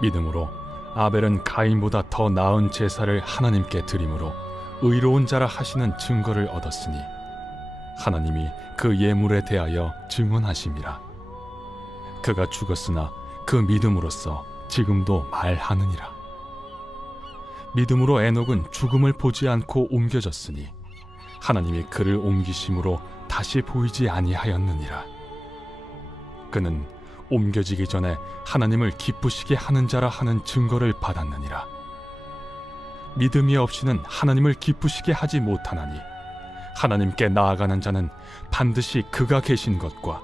믿음으로 아벨은 가인보다 더 나은 제사를 하나님께 드림으로 의로운 자라 하시는 증거를 얻었으니 하나님이 그 예물에 대하여 증언하심이라. 그가 죽었으나 그 믿음으로써 지금도 말하느니라. 믿음으로 에녹은 죽음을 보지 않고 옮겨졌으니 하나님이 그를 옮기심으로 다시 보이지 아니하였느니라. 그는 옮겨지기 전에 하나님을 기쁘시게 하는 자라 하는 증거를 받았느니라. 믿음이 없이는 하나님을 기쁘시게 하지 못하나니 하나님께 나아가는 자는 반드시 그가 계신 것과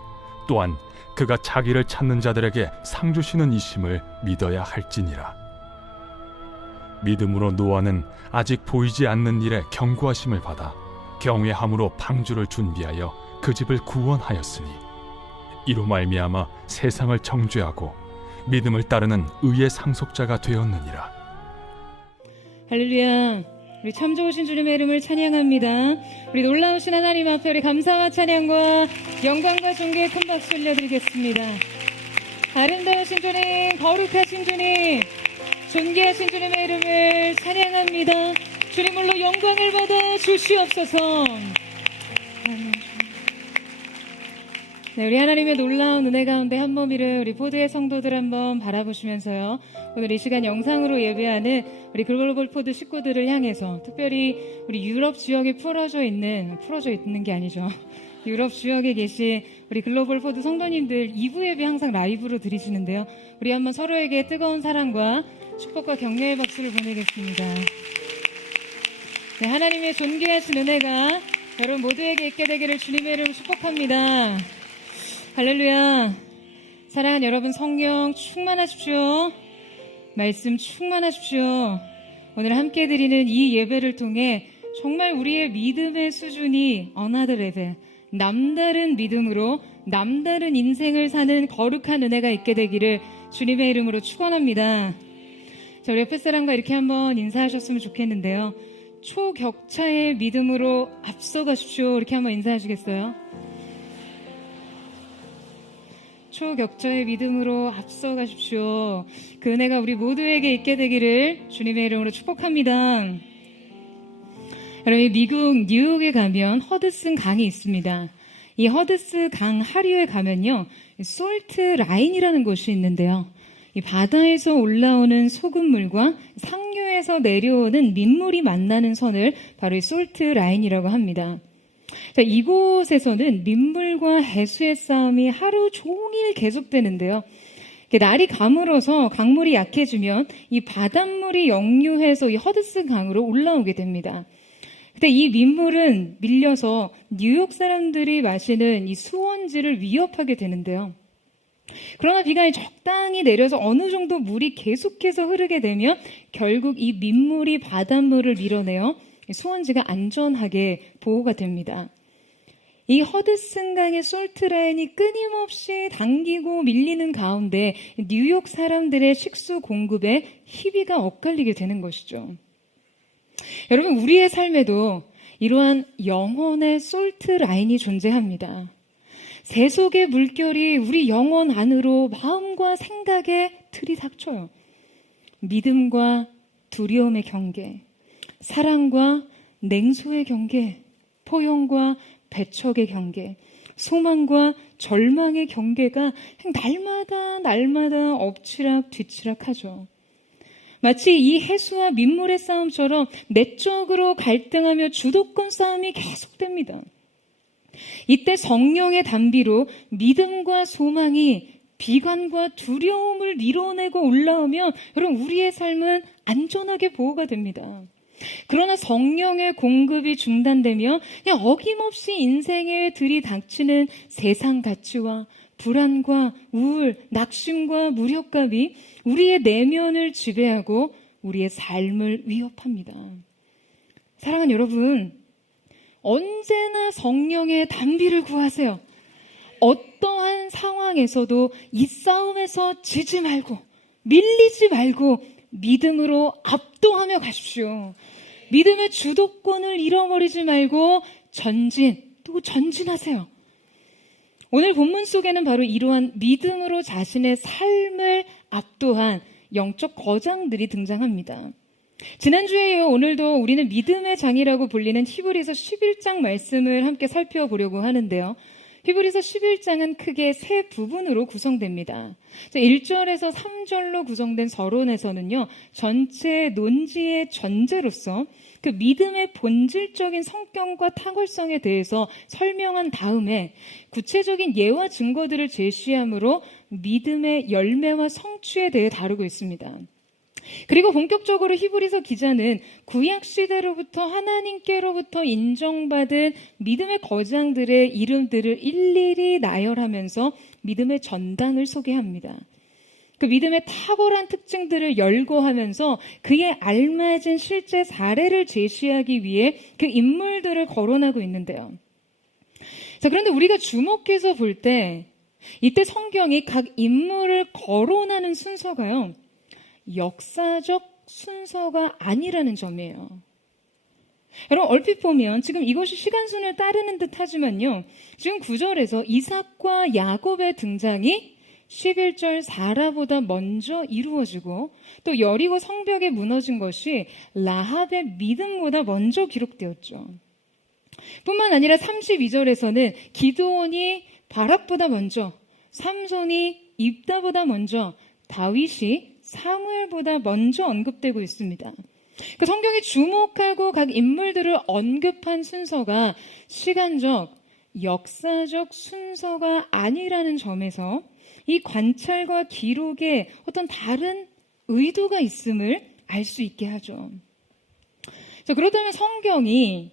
또한 그가 자기를 찾는 자들에게 상 주시는 이심을 믿어야 할지니라. 믿음으로 노아는 아직 보이지 않는 일에 경고하심을 받아 경외함으로 방주를 준비하여 그 집을 구원하였으니 이로 말미암아 세상을 정죄하고 믿음을 따르는 의의 상속자가 되었느니라. 할렐루야. 우리 참 좋으신 주님의 이름을 찬양합니다. 우리 놀라우신 하나님 앞에 우리 감사와 찬양과 영광과 존귀의 큰 박수 올려드리겠습니다. 아름다우신 주님, 거룩하신 주님, 존귀하신 주님의 이름을 찬양합니다. 주님으로 영광을 받아 주시옵소서. 네, 우리 하나님의 놀라운 은혜 가운데 한 몸이를 우리 포드의 성도들 한번 바라보시면서요. 오늘 이 시간 영상으로 예배하는 우리 글로벌 포드 식구들을 향해서 특별히 우리 유럽 지역에 풀어져 있는 게 아니죠. 유럽 지역에 계신 우리 글로벌 포드 성도님들 2부 예배 항상 라이브로 드리시는데요. 우리 한번 서로에게 뜨거운 사랑과 축복과 격려의 박수를 보내겠습니다. 네, 하나님의 존귀하신 은혜가 여러분 모두에게 있게 되기를 주님의 이름으로 축복합니다. 할렐루야. 사랑하는 여러분, 성령 충만하십시오. 말씀 충만하십시오. 오늘 함께 드리는 이 예배를 통해 정말 우리의 믿음의 수준이 another level, 남다른 믿음으로 남다른 인생을 사는 거룩한 은혜가 있게 되기를 주님의 이름으로 축원합니다. 자, 우리 옆에 사람과 이렇게 한번 인사하셨으면 좋겠는데요. 초격차의 믿음으로 앞서가십시오. 이렇게 한번 인사하시겠어요? 초격차의 믿음으로 앞서가십시오. 그 은혜가 우리 모두에게 있게 되기를 주님의 이름으로 축복합니다. 여러분, 미국 뉴욕에 가면 허드슨 강이 있습니다. 이 허드슨 강 하류에 가면요, 솔트 라인이라는 곳이 있는데요. 이 바다에서 올라오는 소금물과 상류에서 내려오는 민물이 만나는 선을 바로 이 솔트 라인이라고 합니다. 자, 이곳에서는 민물과 해수의 싸움이 하루 종일 계속되는데요. 날이 가물어서 강물이 약해지면 이 바닷물이 역류해서 이 허드슨 강으로 올라오게 됩니다. 근데 이 민물은 밀려서 뉴욕 사람들이 마시는 이 수원지를 위협하게 되는데요. 그러나 비가 적당히 내려서 어느 정도 물이 계속해서 흐르게 되면 결국 이 민물이 바닷물을 밀어내어 수원지가 안전하게 보호가 됩니다. 이 허드슨 강의 솔트라인이 끊임없이 당기고 밀리는 가운데 뉴욕 사람들의 식수 공급에 희비가 엇갈리게 되는 것이죠. 여러분, 우리의 삶에도 이러한 영혼의 솔트라인이 존재합니다. 세속의 물결이 우리 영혼 안으로 마음과 생각에 들이닥쳐요. 믿음과 두려움의 경계, 사랑과 냉소의 경계, 포용과 배척의 경계, 소망과 절망의 경계가 날마다 엎치락 뒤치락 하죠. 마치 이 해수와 민물의 싸움처럼 내적으로 갈등하며 주도권 싸움이 계속됩니다. 이때 성령의 단비로 믿음과 소망이 비관과 두려움을 밀어내고 올라오면 여러분, 우리의 삶은 안전하게 보호가 됩니다. 그러나 성령의 공급이 중단되면 그냥 어김없이 인생에 들이닥치는 세상 가치와 불안과 우울, 낙심과 무력감이 우리의 내면을 지배하고 우리의 삶을 위협합니다. 사랑하는 여러분, 언제나 성령의 단비를 구하세요. 어떠한 상황에서도 이 싸움에서 지지 말고 밀리지 말고 믿음으로 압도하며 가십시오. 믿음의 주도권을 잃어버리지 말고 전진하세요. 오늘 본문 속에는 바로 이러한 믿음으로 자신의 삶을 압도한 영적 거장들이 등장합니다. 지난주에 이어 오늘도 우리는 믿음의 장이라고 불리는 히브리서 11장 말씀을 함께 살펴보려고 하는데요. 히브리서 11장은 크게 세 부분으로 구성됩니다. 1절에서 3절로 구성된 서론에서는요, 전체 논지의 전제로서 그 믿음의 본질적인 성격과 탁월성에 대해서 설명한 다음에 구체적인 예와 증거들을 제시함으로 믿음의 열매와 성취에 대해 다루고 있습니다. 그리고 본격적으로 히브리서 기자는 구약 시대로부터 하나님께로부터 인정받은 믿음의 거장들의 이름들을 일일이 나열하면서 믿음의 전당을 소개합니다. 그 믿음의 탁월한 특징들을 열거하면서 그에 알맞은 실제 사례를 제시하기 위해 그 인물들을 거론하고 있는데요. 자, 그런데 우리가 주목해서 볼 때 이때 성경이 각 인물을 거론하는 순서가요, 역사적 순서가 아니라는 점이에요. 여러분, 얼핏 보면 지금 이것이 시간순을 따르는 듯 하지만요, 지금 9절에서 이삭과 야곱의 등장이 11절 사라보다 먼저 이루어지고, 또 여리고 성벽에 무너진 것이 라합의 믿음보다 먼저 기록되었죠. 뿐만 아니라 32절에서는 기드온이 바락보다 먼저, 삼손이 입다보다 먼저, 다윗이 사무엘보다 먼저 언급되고 있습니다. 그 성경이 주목하고 각 인물들을 언급한 순서가 시간적, 역사적 순서가 아니라는 점에서 이 관찰과 기록에 어떤 다른 의도가 있음을 알 수 있게 하죠. 자, 그렇다면 성경이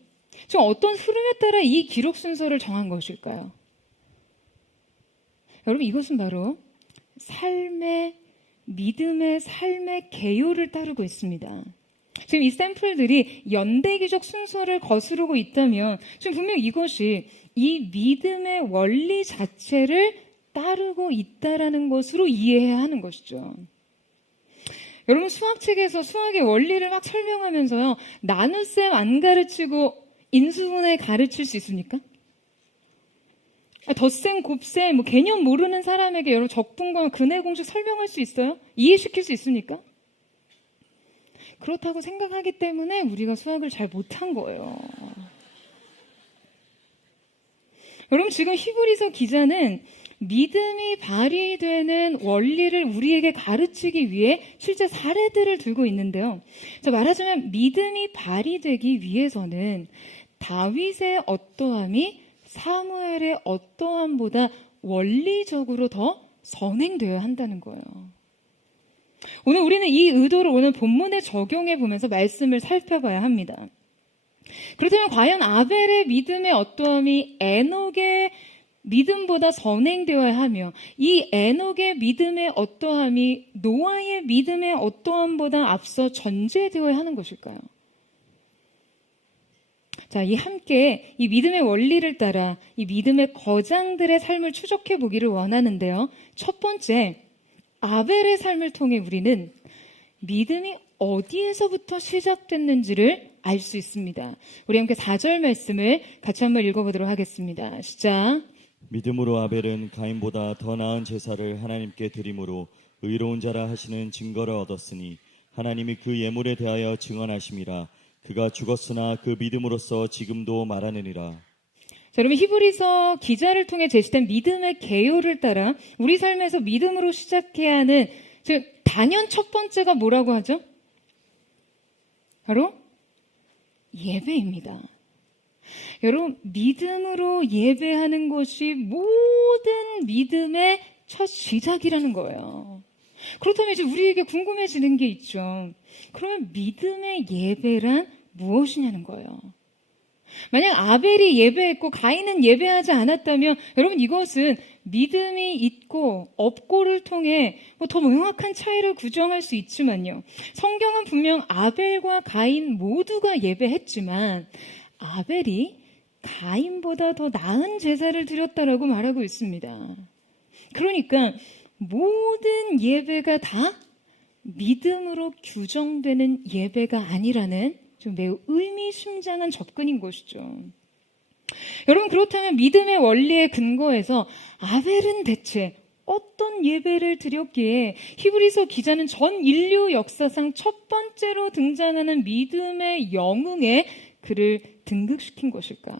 지금 어떤 흐름에 따라 이 기록 순서를 정한 것일까요? 여러분, 이것은 바로 믿음의 삶의 개요를 따르고 있습니다. 지금 이 샘플들이 연대기적 순서를 거스르고 있다면 지금 분명 이것이 이 믿음의 원리 자체를 따르고 있다라는 것으로 이해해야 하는 것이죠. 여러분, 수학책에서 수학의 원리를 막 설명하면서요, 나눗셈 안 가르치고 인수분해 가르칠 수 있습니까? 덧셈, 곱셈, 개념 모르는 사람에게 여러분 적분과 근해 공식 설명할 수 있어요? 이해시킬 수 있습니까? 그렇다고 생각하기 때문에 우리가 수학을 잘 못한 거예요. 여러분, 지금 히브리서 기자는 믿음이 발휘되는 원리를 우리에게 가르치기 위해 실제 사례들을 들고 있는데요. 말하자면 믿음이 발휘되기 위해서는 다윗의 어떠함이 사무엘의 어떠함보다 원리적으로 더 선행되어야 한다는 거예요. 오늘 우리는 이 의도를 오늘 본문에 적용해 보면서 말씀을 살펴봐야 합니다. 그렇다면 과연 아벨의 믿음의 어떠함이 에녹의 믿음보다 선행되어야 하며, 이 에녹의 믿음의 어떠함이 노아의 믿음의 어떠함보다 앞서 전제되어야 하는 것일까요? 자, 함께 이 믿음의 원리를 따라 이 믿음의 거장들의 삶을 추적해 보기를 원하는데요. 첫 번째, 아벨의 삶을 통해 우리는 믿음이 어디에서부터 시작됐는지를 알 수 있습니다. 우리 함께 4절 말씀을 같이 한번 읽어보도록 하겠습니다. 시작. 믿음으로 아벨은 가인보다 더 나은 제사를 하나님께 드림으로 의로운 자라 하시는 증거를 얻었으니 하나님이 그 예물에 대하여 증언하심이라. 그가 죽었으나 그 믿음으로써 지금도 말하느니라. 자, 여러분, 히브리서 기자를 통해 제시된 믿음의 개요를 따라 우리 삶에서 믿음으로 시작해야 하는, 즉 단연 첫 번째가 뭐라고 하죠? 바로 예배입니다. 여러분, 믿음으로 예배하는 것이 모든 믿음의 첫 시작이라는 거예요. 그렇다면 이제 우리에게 궁금해지는 게 있죠. 그러면 믿음의 예배란 무엇이냐는 거예요. 만약 아벨이 예배했고 가인은 예배하지 않았다면 여러분, 이것은 믿음이 있고 없고를 통해 더 명확한 차이를 구정할 수 있지만요, 성경은 분명 아벨과 가인 모두가 예배했지만 아벨이 가인보다 더 나은 제사를 드렸다라고 말하고 있습니다. 그러니까 모든 예배가 다 믿음으로 규정되는 예배가 아니라는 좀 매우 의미심장한 접근인 것이죠. 여러분, 그렇다면 믿음의 원리에 근거해서 아벨은 대체 어떤 예배를 드렸기에 히브리서 기자는 전 인류 역사상 첫 번째로 등장하는 믿음의 영웅에 그를 등극시킨 것일까?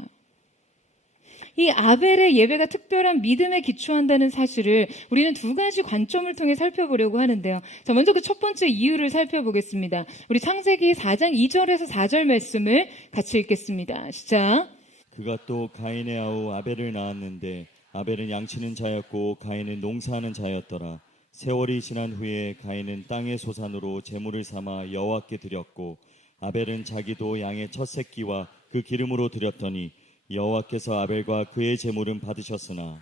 이 아벨의 예배가 특별한 믿음에 기초한다는 사실을 우리는 두 가지 관점을 통해 살펴보려고 하는데요. 자, 먼저 그 첫 번째 이유를 살펴보겠습니다. 우리 창세기 4장 2절에서 4절 말씀을 같이 읽겠습니다. 시작. 그가 또 가인의 아우 아벨을 낳았는데 아벨은 양치는 자였고 가인은 농사하는 자였더라. 세월이 지난 후에 가인은 땅의 소산으로 제물을 삼아 여호와께 드렸고 아벨은 자기도 양의 첫 새끼와 그 기름으로 드렸더니 여호와께서 아벨과 그의 제물은 받으셨으나.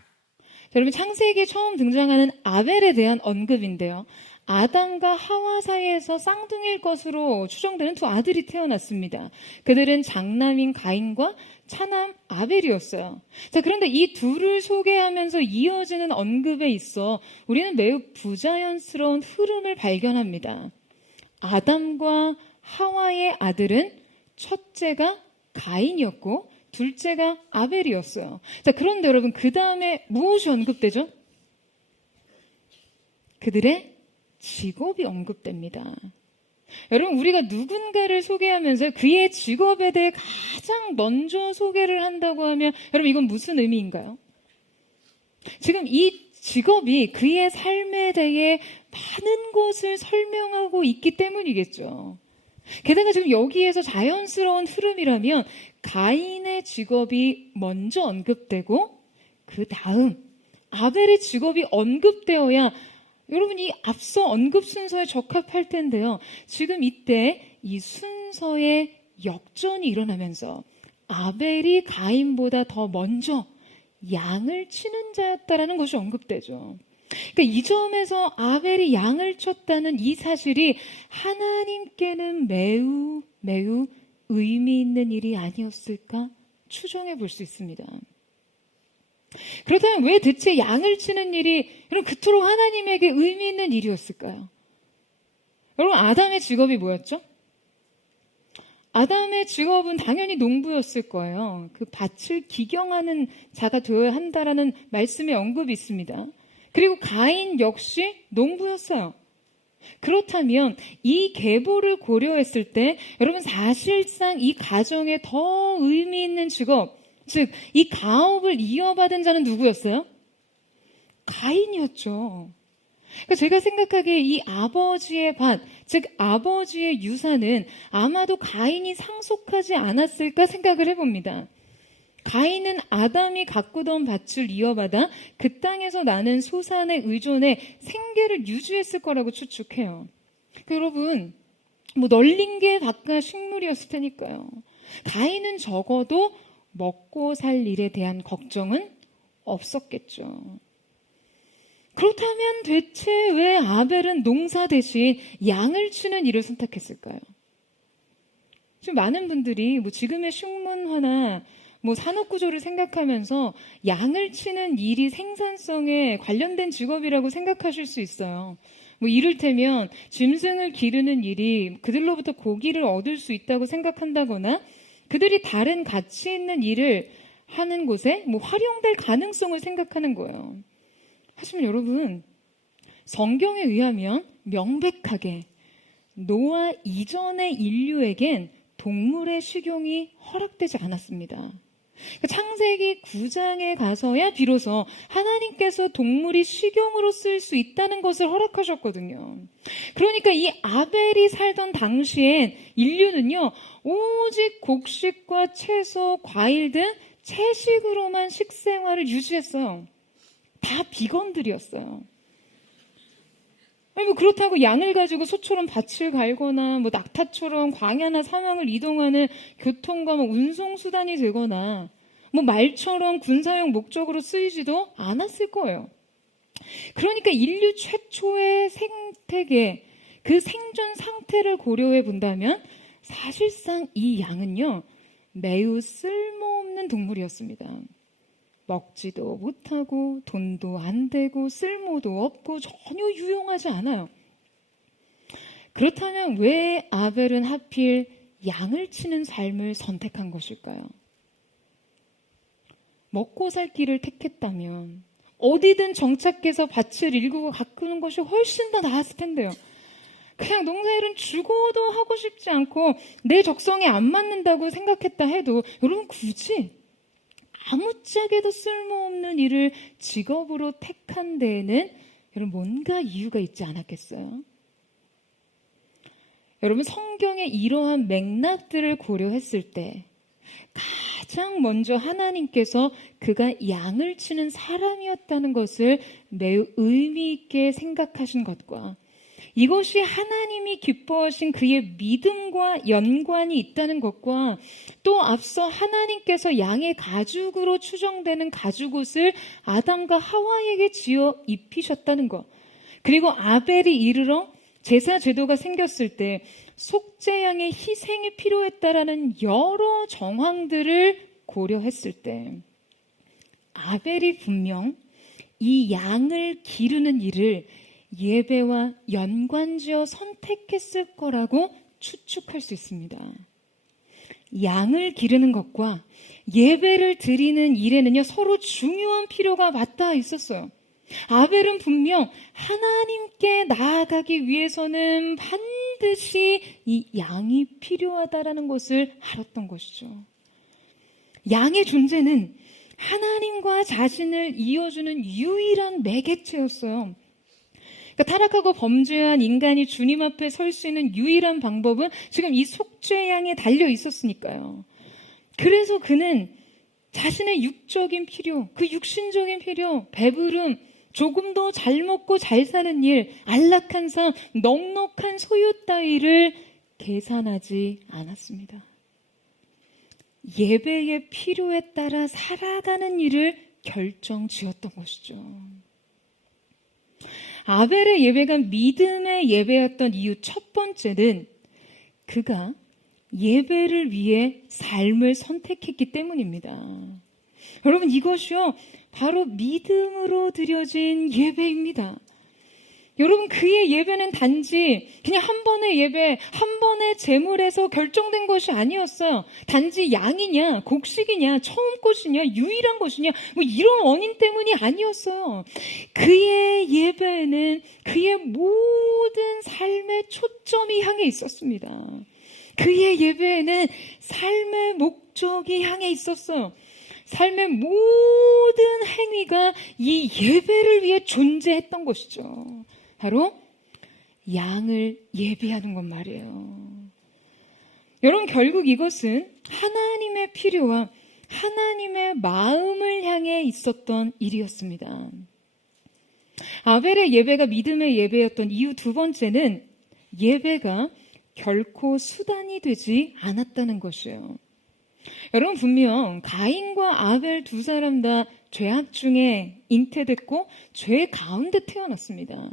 자, 여러분 창세기에 처음 등장하는 아벨에 대한 언급인데요. 아담과 하와 사이에서 쌍둥이일 것으로 추정되는 두 아들이 태어났습니다. 그들은 장남인 가인과 차남 아벨이었어요. 자, 그런데 이 둘을 소개하면서 이어지는 언급에 있어 우리는 매우 부자연스러운 흐름을 발견합니다. 아담과 하와의 아들은 첫째가 가인이었고 둘째가 아벨이었어요. 자, 그런데 여러분 그 다음에 무엇이 언급되죠? 그들의 직업이 언급됩니다. 여러분 우리가 누군가를 소개하면서 그의 직업에 대해 가장 먼저 소개를 한다고 하면 여러분 이건 무슨 의미인가요? 지금 이 직업이 그의 삶에 대해 많은 것을 설명하고 있기 때문이겠죠. 게다가 지금 여기에서 자연스러운 흐름이라면 가인의 직업이 먼저 언급되고 그 다음 아벨의 직업이 언급되어야 여러분 이 앞서 언급 순서에 적합할 텐데요. 지금 이때 이 순서의 역전이 일어나면서 아벨이 가인보다 더 먼저 양을 치는 자였다라는 것이 언급되죠. 그러니까 이 점에서 아벨이 양을 쳤다는 이 사실이 하나님께는 매우 매우 의미 있는 일이 아니었을까 추정해 볼 수 있습니다. 그렇다면 왜 대체 양을 치는 일이 여러분 그토록 하나님에게 의미 있는 일이었을까요? 여러분 아담의 직업이 뭐였죠? 아담의 직업은 당연히 농부였을 거예요. 그 밭을 기경하는 자가 되어야 한다라는 말씀의 언급이 있습니다. 그리고 가인 역시 농부였어요. 그렇다면 이 계보를 고려했을 때 여러분 사실상 이 가정에 더 의미 있는 직업, 즉 이 가업을 이어받은 자는 누구였어요? 가인이었죠. 그러니까 제가 생각하기에 이 아버지의 밭, 즉 아버지의 유산은 아마도 가인이 상속하지 않았을까 생각을 해봅니다. 가인은 아담이 가꾸던 밭을 이어받아 그 땅에서 나는 소산에 의존해 생계를 유지했을 거라고 추측해요. 그러니까 여러분, 뭐 널린 게 바깥 식물이었을 테니까요. 가인은 적어도 먹고 살 일에 대한 걱정은 없었겠죠. 그렇다면 대체 왜 아벨은 농사 대신 양을 치는 일을 선택했을까요? 지금 많은 분들이 뭐 지금의 식문화나 뭐 산업구조를 생각하면서 양을 치는 일이 생산성에 관련된 직업이라고 생각하실 수 있어요. 뭐 이를테면 짐승을 기르는 일이 그들로부터 고기를 얻을 수 있다고 생각한다거나 그들이 다른 가치 있는 일을 하는 곳에 뭐 활용될 가능성을 생각하는 거예요. 하지만 여러분, 성경에 의하면 명백하게 노아 이전의 인류에겐 동물의 식용이 허락되지 않았습니다. 창세기 9장에 가서야 비로소 하나님께서 동물이 식용으로 쓸 수 있다는 것을 허락하셨거든요. 그러니까 이 아벨이 살던 당시엔 인류는요, 오직 곡식과 채소, 과일 등 채식으로만 식생활을 유지했어요. 다 비건들이었어요. 아니 뭐 그렇다고 양을 가지고 소처럼 밭을 갈거나 뭐 낙타처럼 광야나 사막을 이동하는 교통과 뭐 운송수단이 되거나 뭐 말처럼 군사용 목적으로 쓰이지도 않았을 거예요. 그러니까 인류 최초의 생태계, 그 생존 상태를 고려해 본다면 사실상 이 양은요 매우 쓸모없는 동물이었습니다. 먹지도 못하고 돈도 안 되고 쓸모도 없고 전혀 유용하지 않아요. 그렇다면 왜 아벨은 하필 양을 치는 삶을 선택한 것일까요? 먹고 살 길을 택했다면 어디든 정착해서 밭을 일구고 가꾸는 것이 훨씬 더 나았을 텐데요. 그냥 농사일은 죽어도 하고 싶지 않고 내 적성에 안 맞는다고 생각했다 해도 여러분 굳이 아무짝에도 쓸모없는 일을 직업으로 택한 데에는 여러분 뭔가 이유가 있지 않았겠어요? 여러분 성경의 이러한 맥락들을 고려했을 때 가장 먼저 하나님께서 그가 양을 치는 사람이었다는 것을 매우 의미 있게 생각하신 것과 이것이 하나님이 기뻐하신 그의 믿음과 연관이 있다는 것과 또 앞서 하나님께서 양의 가죽으로 추정되는 가죽옷을 아담과 하와에게 지어 입히셨다는 것, 그리고 아벨이 이르러 제사 제도가 생겼을 때 속죄양의 희생이 필요했다라는 여러 정황들을 고려했을 때 아벨이 분명 이 양을 기르는 일을 예배와 연관지어 선택했을 거라고 추측할 수 있습니다. 양을 기르는 것과 예배를 드리는 일에는요, 서로 중요한 필요가 맞닿아 있었어요. 아벨은 분명 하나님께 나아가기 위해서는 반드시 이 양이 필요하다라는 것을 알았던 것이죠. 양의 존재는 하나님과 자신을 이어주는 유일한 매개체였어요. 그러니까 타락하고 범죄한 인간이 주님 앞에 설 수 있는 유일한 방법은 지금 이 속죄양에 달려 있었으니까요. 그래서 그는 자신의 육적인 필요, 그 육신적인 필요, 배부름, 조금 더 잘 먹고 잘 사는 일, 안락한 삶, 넉넉한 소유 따위를 계산하지 않았습니다. 예배의 필요에 따라 살아가는 일을 결정지었던 것이죠. 아벨의 예배가 믿음의 예배였던 이유 첫 번째는 그가 예배를 위해 삶을 선택했기 때문입니다. 여러분 이것이요 바로 믿음으로 드려진 예배입니다. 여러분 그의 예배는 단지 그냥 한 번의 예배, 한 번의 제물에서 결정된 것이 아니었어요. 단지 양이냐, 곡식이냐, 처음 것이냐, 유일한 것이냐 뭐 이런 원인 때문이 아니었어요. 그의 예배에는 그의 모든 삶의 초점이 향해 있었습니다. 그의 예배에는 삶의 목적이 향해 있었어요. 삶의 모든 행위가 이 예배를 위해 존재했던 것이죠. 바로 양을 예배하는 것 말이에요. 여러분 결국 이것은 하나님의 필요와 하나님의 마음을 향해 있었던 일이었습니다. 아벨의 예배가 믿음의 예배였던 이유 두 번째는 예배가 결코 수단이 되지 않았다는 것이에요. 여러분 분명 가인과 아벨 두 사람 다 죄악 중에 잉태됐고 죄 가운데 태어났습니다.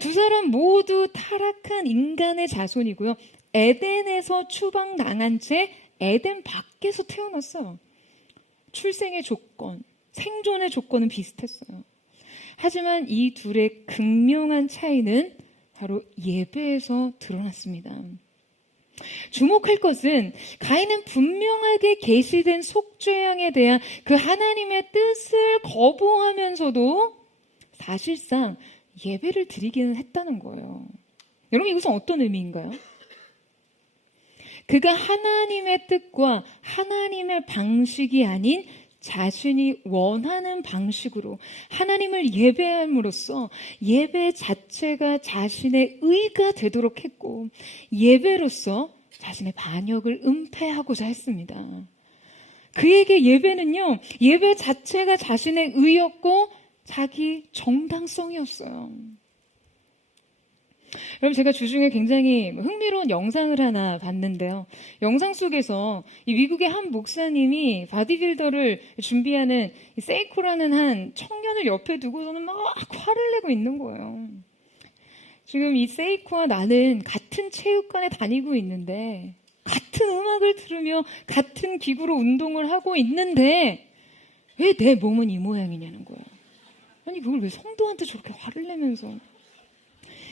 두 사람 모두 타락한 인간의 자손이고요. 에덴에서 추방당한 채 에덴 밖에서 태어났어요. 출생의 조건, 생존의 조건은 비슷했어요. 하지만 이 둘의 극명한 차이는 바로 예배에서 드러났습니다. 주목할 것은 가인은 분명하게 계시된 속죄양에 대한 그 하나님의 뜻을 거부하면서도 사실상 예배를 드리기는 했다는 거예요. 여러분 이것은 어떤 의미인가요? 그가 하나님의 뜻과 하나님의 방식이 아닌 자신이 원하는 방식으로 하나님을 예배함으로써 예배 자체가 자신의 의가 되도록 했고 예배로서 자신의 반역을 은폐하고자 했습니다. 그에게 예배는요, 예배 자체가 자신의 의였고 자기 정당성이었어요. 여러분 제가 주중에 굉장히 흥미로운 영상을 하나 봤는데요. 영상 속에서 이 미국의 한 목사님이 바디빌더를 준비하는 세이코라는 한 청년을 옆에 두고서는 막 화를 내고 있는 거예요. 지금 이 세이코와 나는 같은 체육관에 다니고 있는데 같은 음악을 들으며 같은 기구로 운동을 하고 있는데 왜 내 몸은 이 모양이냐는 거예요. 아니 그걸 왜 성도한테 저렇게 화를 내면서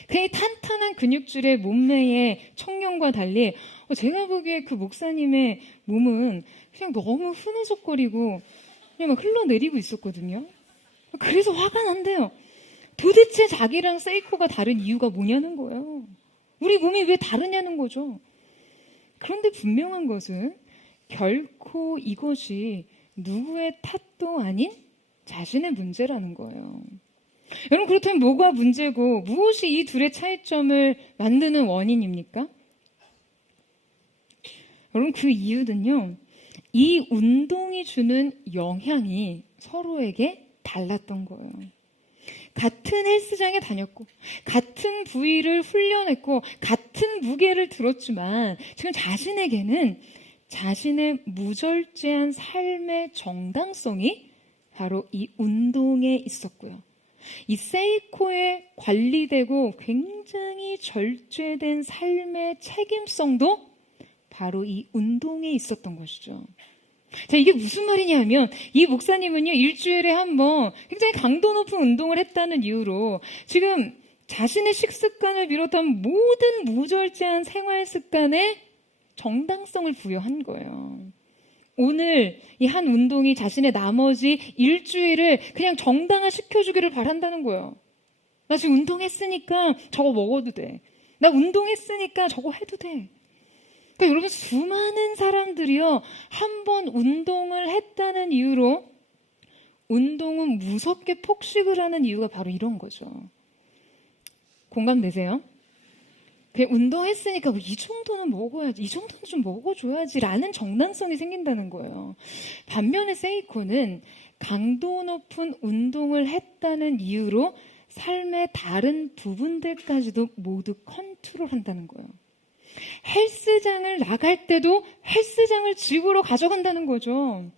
그의 탄탄한 근육질의 몸매의 청년과 달리 제가 보기에 그 목사님의 몸은 그냥 너무 흐느적거리고 그냥 막 흘러내리고 있었거든요. 그래서 화가 난대요. 도대체 자기랑 세이코가 다른 이유가 뭐냐는 거예요. 우리 몸이 왜 다르냐는 거죠. 그런데 분명한 것은 결코 이것이 누구의 탓도 아닌 자신의 문제라는 거예요. 여러분, 그렇다면 뭐가 문제고 무엇이 이 둘의 차이점을 만드는 원인입니까? 여러분, 그 이유는요, 이 운동이 주는 영향이 서로에게 달랐던 거예요. 같은 헬스장에 다녔고, 같은 부위를 훈련했고, 같은 무게를 들었지만 지금 자신에게는 자신의 무절제한 삶의 정당성이 바로 이 운동에 있었고요. 이 세이코에 관리되고 굉장히 절제된 삶의 책임성도 바로 이 운동에 있었던 것이죠. 자, 이게 무슨 말이냐 하면 이 목사님은요, 일주일에 한 번 굉장히 강도 높은 운동을 했다는 이유로 지금 자신의 식습관을 비롯한 모든 무절제한 생활 습관에 정당성을 부여한 거예요. 오늘 이 한 운동이 자신의 나머지 일주일을 그냥 정당화 시켜주기를 바란다는 거예요. 나 지금 운동했으니까 저거 먹어도 돼. 나 운동했으니까 저거 해도 돼. 그러니까 여러분, 수많은 사람들이요, 한 번 운동을 했다는 이유로 운동은 무섭게 폭식을 하는 이유가 바로 이런 거죠. 공감되세요? 그냥 운동했으니까 이 정도는 먹어야지, 이 정도는 좀 먹어줘야지 라는 정당성이 생긴다는 거예요. 반면에 세이코는 강도 높은 운동을 했다는 이유로 삶의 다른 부분들까지도 모두 컨트롤한다는 거예요. 헬스장을 나갈 때도 헬스장을 집으로 가져간다는 거죠.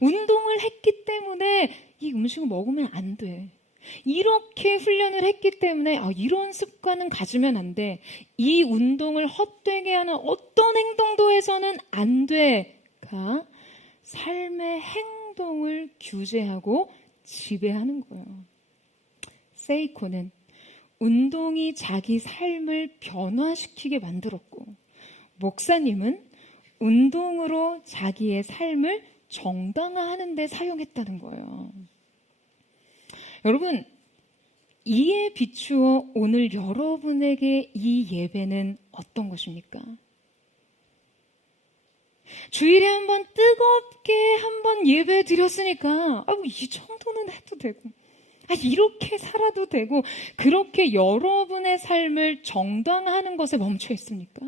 운동을 했기 때문에 이 음식을 먹으면 안 돼. 이렇게 훈련을 했기 때문에 이런 습관은 가지면 안 돼. 이 운동을 헛되게 하는 어떤 행동도 해서는 안 돼가 삶의 행동을 규제하고 지배하는 거예요. 세이코는 운동이 자기 삶을 변화시키게 만들었고, 목사님은 운동으로 자기의 삶을 정당화하는 데 사용했다는 거예요. 여러분, 이에 비추어 오늘 여러분에게 이 예배는 어떤 것입니까? 주일에 한번 뜨겁게 한번 예배 드렸으니까 이 정도는 해도 되고, 이렇게 살아도 되고, 그렇게 여러분의 삶을 정당화하는 것에 멈춰 있습니까?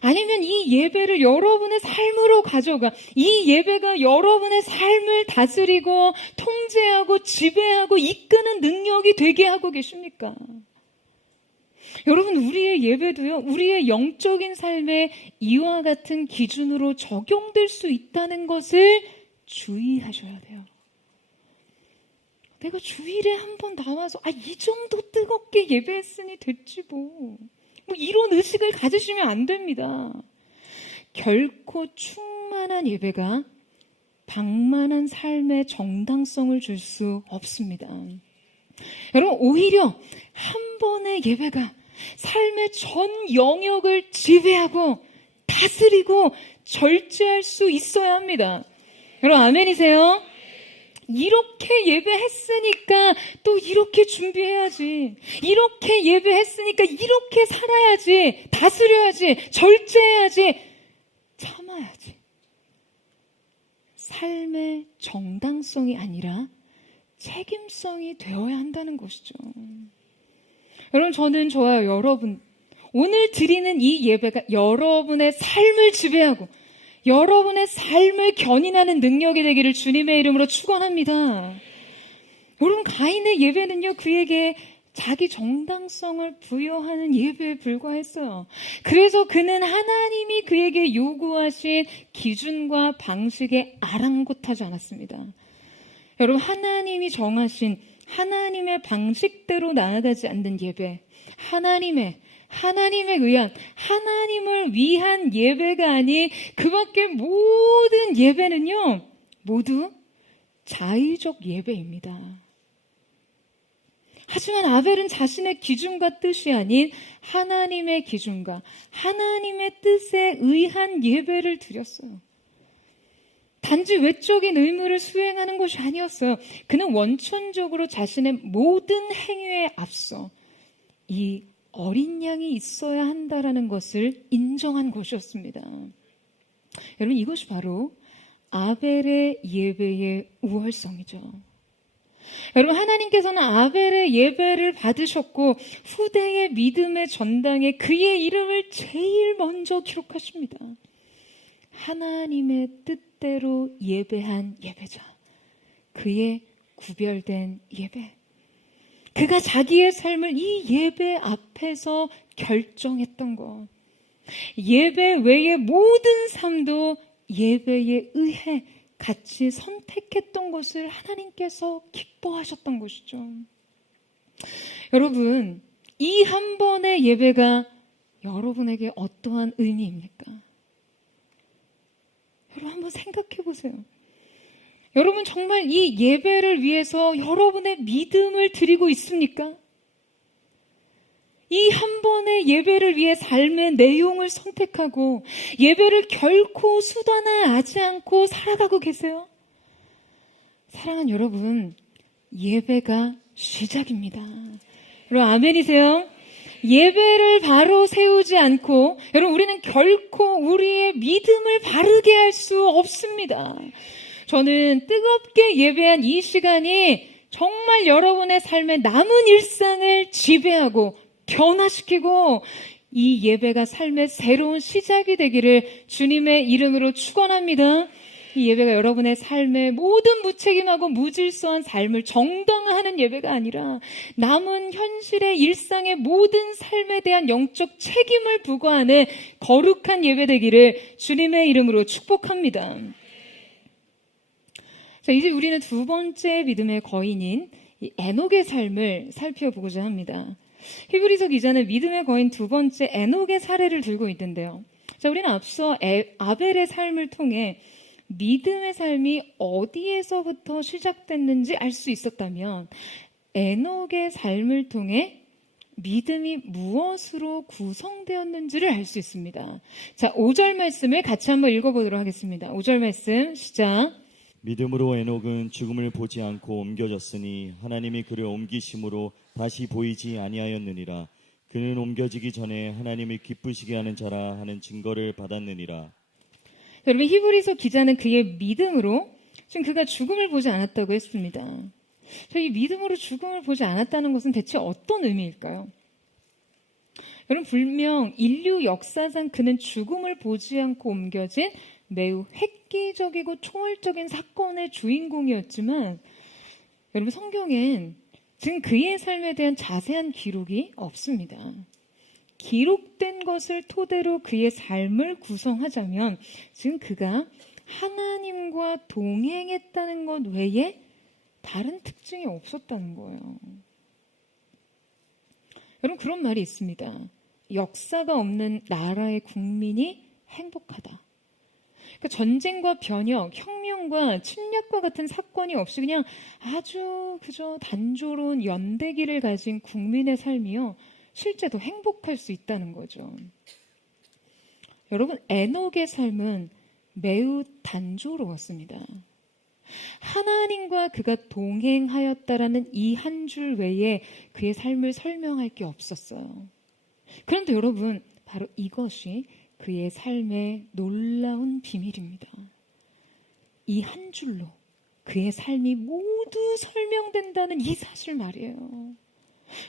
아니면 이 예배를 여러분의 삶으로 가져가, 이 예배가 여러분의 삶을 다스리고 통제하고 지배하고 이끄는 능력이 되게 하고 계십니까? 여러분, 우리의 예배도요, 우리의 영적인 삶에 이와 같은 기준으로 적용될 수 있다는 것을 주의하셔야 돼요. 내가 주일에 한 번 나와서 이 정도 뜨겁게 예배했으니 됐지 뭐 이런 의식을 가지시면 안 됩니다. 결코 충만한 예배가 방만한 삶의 정당성을 줄 수 없습니다. 여러분, 오히려 한 번의 예배가 삶의 전 영역을 지배하고 다스리고 절제할 수 있어야 합니다. 여러분, 아멘이세요? 이렇게 예배했으니까 또 이렇게 준비해야지. 이렇게 예배했으니까 이렇게 살아야지. 다스려야지. 절제해야지. 참아야지. 삶의 정당성이 아니라 책임성이 되어야 한다는 것이죠. 여러분, 저는 저와 여러분, 오늘 드리는 이 예배가 여러분의 삶을 지배하고 여러분의 삶을 견인하는 능력이 되기를 주님의 이름으로 축원합니다. 여러분, 가인의 예배는요, 그에게 자기 정당성을 부여하는 예배에 불과했어요. 그래서 그는 하나님이 그에게 요구하신 기준과 방식에 아랑곳하지 않았습니다. 여러분, 하나님이 정하신 하나님의 방식대로 나아가지 않는 예배, 하나님에 의한, 하나님을 위한 예배가 아닌 그 밖의 모든 예배는요, 모두 자의적 예배입니다. 하지만 아벨은 자신의 기준과 뜻이 아닌 하나님의 기준과 하나님의 뜻에 의한 예배를 드렸어요. 단지 외적인 의무를 수행하는 것이 아니었어요. 그는 원천적으로 자신의 모든 행위에 앞서 이 어린 양이 있어야 한다라는 것을 인정한 것이었습니다. 여러분, 이것이 바로 아벨의 예배의 우월성이죠. 여러분, 하나님께서는 아벨의 예배를 받으셨고 후대의 믿음의 전당에 그의 이름을 제일 먼저 기록하십니다. 하나님의 뜻대로 예배한 예배자, 그의 구별된 예배, 그가 자기의 삶을 이 예배 앞에서 결정했던 것, 예배 외의 모든 삶도 예배에 의해 같이 선택했던 것을 하나님께서 기뻐하셨던 것이죠. 여러분, 이 한 번의 예배가 여러분에게 어떠한 의미입니까? 여러분, 한번 생각해 보세요. 여러분, 정말 이 예배를 위해서 여러분의 믿음을 드리고 있습니까? 이 한 번의 예배를 위해 삶의 내용을 선택하고 예배를 결코 수단화하지 않고 살아가고 계세요? 사랑하는 여러분, 예배가 시작입니다. 여러분, 아멘이세요? 예배를 바로 세우지 않고 여러분, 우리는 결코 우리의 믿음을 바르게 할 수 없습니다. 저는 뜨겁게 예배한 이 시간이 정말 여러분의 삶의 남은 일상을 지배하고 변화시키고 이 예배가 삶의 새로운 시작이 되기를 주님의 이름으로 축원합니다. 이 예배가 여러분의 삶의 모든 무책임하고 무질서한 삶을 정당화하는 예배가 아니라 남은 현실의 일상의 모든 삶에 대한 영적 책임을 부과하는 거룩한 예배 되기를 주님의 이름으로 축복합니다. 자, 이제 우리는 두 번째 믿음의 거인인 이 에녹의 삶을 살펴보고자 합니다. 히브리서 기자는 믿음의 거인 두 번째 에녹의 사례를 들고 있는데요. 자, 우리는 앞서 아벨의 삶을 통해 믿음의 삶이 어디에서부터 시작됐는지 알 수 있었다면 에녹의 삶을 통해 믿음이 무엇으로 구성되었는지를 알 수 있습니다. 자, 5절 말씀을 같이 한번 읽어보도록 하겠습니다. 5절 말씀 시작. 믿음으로 에녹은 죽음을 보지 않고 옮겨졌으니 하나님이 그를 옮기심으로 다시 보이지 아니하였느니라. 그는 옮겨지기 전에 하나님이 기쁘시게 하는 자라 하는 증거를 받았느니라. 여러분, 히브리서 기자는 그의 믿음으로 지금 그가 죽음을 보지 않았다고 했습니다. 이 믿음으로 죽음을 보지 않았다는 것은 대체 어떤 의미일까요? 여러분, 분명 인류 역사상 그는 죽음을 보지 않고 옮겨진 매우 획기적이고 초월적인 사건의 주인공이었지만 여러분, 성경엔 지금 그의 삶에 대한 자세한 기록이 없습니다. 기록된 것을 토대로 그의 삶을 구성하자면 지금 그가 하나님과 동행했다는 것 외에 다른 특징이 없었다는 거예요. 여러분, 그런 말이 있습니다. 역사가 없는 나라의 국민이 행복하다. 그러니까 전쟁과 변혁, 혁명과 침략과 같은 사건이 없이 그냥 아주 그저 단조로운 연대기를 가진 국민의 삶이요, 실제 더 행복할 수 있다는 거죠. 여러분, 에녹의 삶은 매우 단조로웠습니다. 하나님과 그가 동행하였다라는 이 한 줄 외에 그의 삶을 설명할 게 없었어요. 그런데 여러분, 바로 이것이 그의 삶의 놀라운 비밀입니다. 이 한 줄로 그의 삶이 모두 설명된다는 이 사실 말이에요.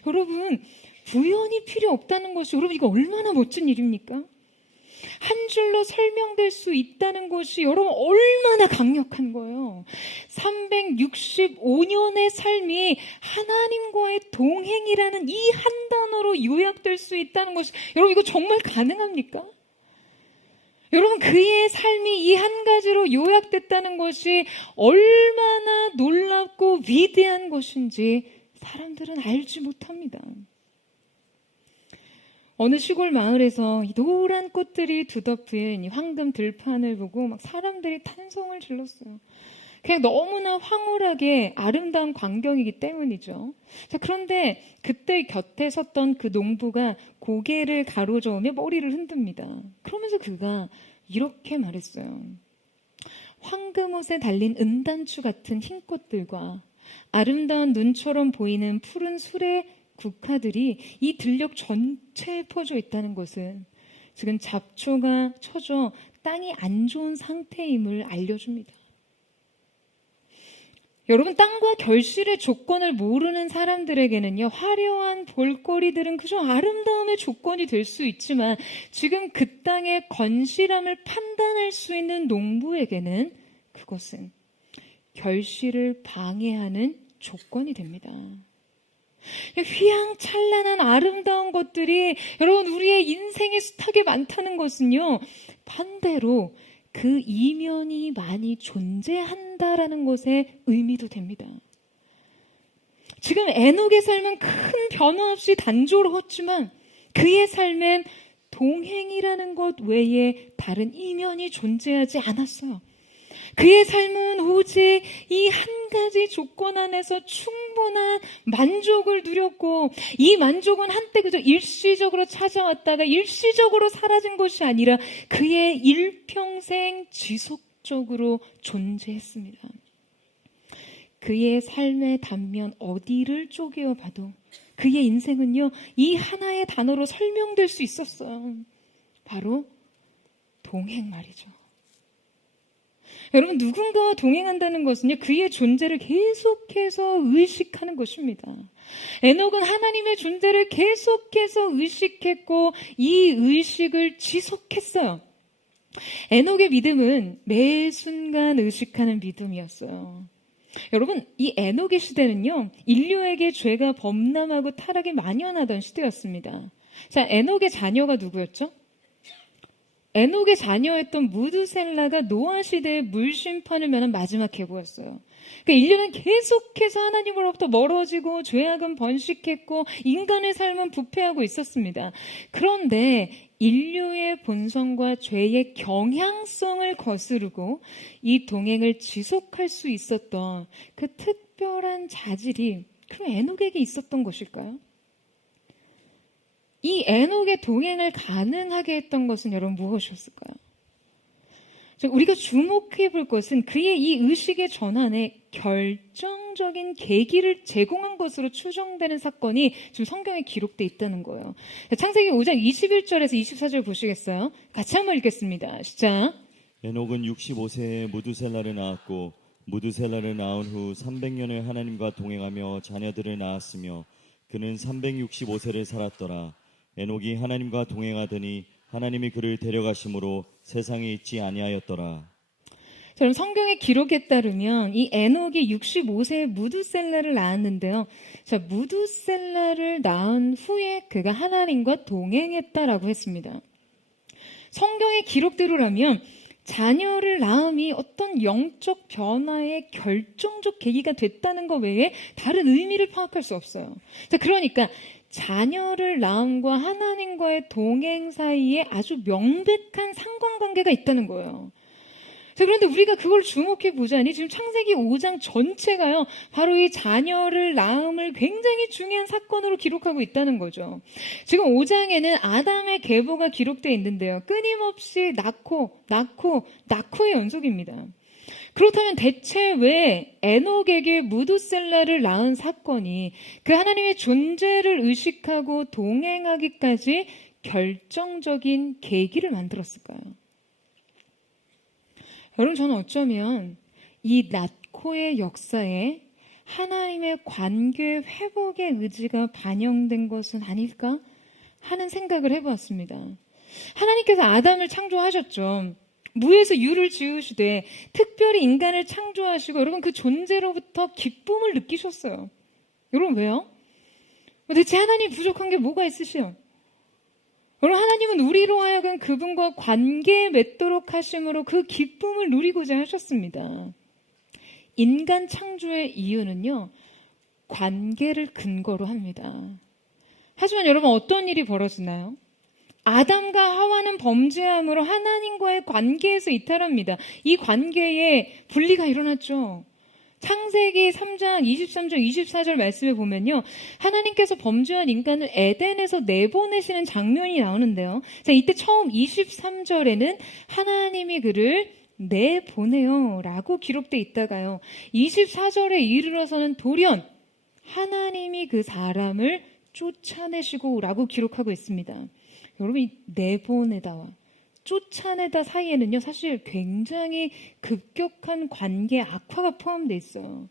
여러분, 부연이 필요 없다는 것이 여러분, 이거 얼마나 멋진 일입니까? 한 줄로 설명될 수 있다는 것이 여러분 얼마나 강력한 거예요. 365년의 삶이 하나님과의 동행이라는 이 한 단어로 요약될 수 있다는 것이 여러분, 이거 정말 가능합니까? 여러분, 그의 삶이 이 한 가지로 요약됐다는 것이 얼마나 놀랍고 위대한 것인지 사람들은 알지 못합니다. 어느 시골 마을에서 이 노란 꽃들이 두덮인 이 황금 들판을 보고 막 사람들이 탄성을 질렀어요. 그냥 너무나 황홀하게 아름다운 광경이기 때문이죠. 자, 그런데 그때 곁에 섰던 그 농부가 고개를 가로저으며 머리를 흔듭니다. 그러면서 그가 이렇게 말했어요. 황금옷에 달린 은단추 같은 흰 꽃들과 아름다운 눈처럼 보이는 푸른 수레 국화들이 이 들녘 전체에 퍼져 있다는 것은 지금 잡초가 쳐져 땅이 안 좋은 상태임을 알려줍니다. 여러분, 땅과 결실의 조건을 모르는 사람들에게는요, 화려한 볼거리들은 그저 아름다움의 조건이 될 수 있지만 지금 그 땅의 건실함을 판단할 수 있는 농부에게는 그것은 결실을 방해하는 조건이 됩니다. 휘황찬란한 아름다운 것들이 여러분 우리의 인생에 숱하게 많다는 것은요, 반대로 그 이면이 많이 존재한다라는 것의 의미도 됩니다. 지금 에녹의 삶은 큰 변화 없이 단조로웠지만 그의 삶엔 동행이라는 것 외에 다른 이면이 존재하지 않았어요. 그의 삶은 오직 이 한 가지 조건 안에서 충분한 만족을 누렸고, 이 만족은 한때 그저 일시적으로 찾아왔다가 일시적으로 사라진 것이 아니라 그의 일평생 지속적으로 존재했습니다. 그의 삶의 단면 어디를 쪼개어 봐도 그의 인생은요, 이 하나의 단어로 설명될 수 있었어요. 바로 동행 말이죠. 여러분, 누군가와 동행한다는 것은요, 그의 존재를 계속해서 의식하는 것입니다. 에녹은 하나님의 존재를 계속해서 의식했고 이 의식을 지속했어요. 에녹의 믿음은 매 순간 의식하는 믿음이었어요. 여러분, 이 에녹의 시대는요, 인류에게 죄가 범람하고 타락이 만연하던 시대였습니다. 자, 에녹의 자녀가 누구였죠? 에녹의 자녀였던 무드셀라가 노아 시대의 물심판을 면한 마지막 계보였어요. 그러니까 인류는 계속해서 하나님으로부터 멀어지고 죄악은 번식했고 인간의 삶은 부패하고 있었습니다. 그런데 인류의 본성과 죄의 경향성을 거스르고 이 동행을 지속할 수 있었던 그 특별한 자질이 그럼 에녹에게 있었던 것일까요? 이 에녹의 동행을 가능하게 했던 것은 여러분 무엇이었을까요? 우리가 주목해 볼 것은 그의 이 의식의 전환에 결정적인 계기를 제공한 것으로 추정되는 사건이 지금 성경에 기록되어 있다는 거예요. 창세기 5장 21절에서 24절 보시겠어요? 같이 한번 읽겠습니다. 시작. 에녹은 65세에 무두셀라를 낳았고 무두셀라를 낳은 후 300년을 하나님과 동행하며 자녀들을 낳았으며 그는 365세를 살았더라. 에녹이 하나님과 동행하더니 하나님이 그를 데려가심으로 세상에 있지 아니하였더라. 그럼 성경의 기록에 따르면 이 에녹이 65세에 무두셀라를 낳았는데요. 자, 무두셀라를 낳은 후에 그가 하나님과 동행했다라고 했습니다. 성경의 기록대로라면 자녀를 낳음이 어떤 영적 변화의 결정적 계기가 됐다는 것 외에 다른 의미를 파악할 수 없어요. 자, 그러니까 자녀를 낳음과 하나님과의 동행 사이에 아주 명백한 상관관계가 있다는 거예요. 자, 그런데 우리가 그걸 주목해 보자니 지금 창세기 5장 전체가요, 바로 이 자녀를 낳음을 굉장히 중요한 사건으로 기록하고 있다는 거죠. 지금 5장에는 아담의 계보가 기록되어 있는데요. 끊임없이 낳고의 연속입니다. 그렇다면 대체 왜 에녹에게 무두셀라를 낳은 사건이 그 하나님의 존재를 의식하고 동행하기까지 결정적인 계기를 만들었을까요? 여러분, 저는 어쩌면 이 낳고의 역사에 하나님의 관계 회복의 의지가 반영된 것은 아닐까 하는 생각을 해보았습니다. 하나님께서 아담을 창조하셨죠. 무에서 유를 지으시되 특별히 인간을 창조하시고 여러분 그 존재로부터 기쁨을 느끼셨어요. 여러분 왜요? 대체 하나님 부족한 게 뭐가 있으시요? 여러분, 하나님은 우리로 하여금 그분과 관계 맺도록 하심으로 그 기쁨을 누리고자 하셨습니다. 인간 창조의 이유는요, 관계를 근거로 합니다. 하지만 여러분, 어떤 일이 벌어지나요? 아담과 하와는 범죄함으로 하나님과의 관계에서 이탈합니다. 이 관계에 분리가 일어났죠. 창세기 3장 23절 24절 말씀에 보면요, 하나님께서 범죄한 인간을 에덴에서 내보내시는 장면이 나오는데요. 자, 이때 처음 23절에는 하나님이 그를 내보내요 라고 기록돼 있다가요, 24절에 이르러서는 돌연 하나님이 그 사람을 쫓아내시고 라고 기록하고 있습니다. 여러분, 이 내보내다와 쫓아내다 사이에는요, 사실 굉장히 급격한 관계 악화가 포함되어 있어요.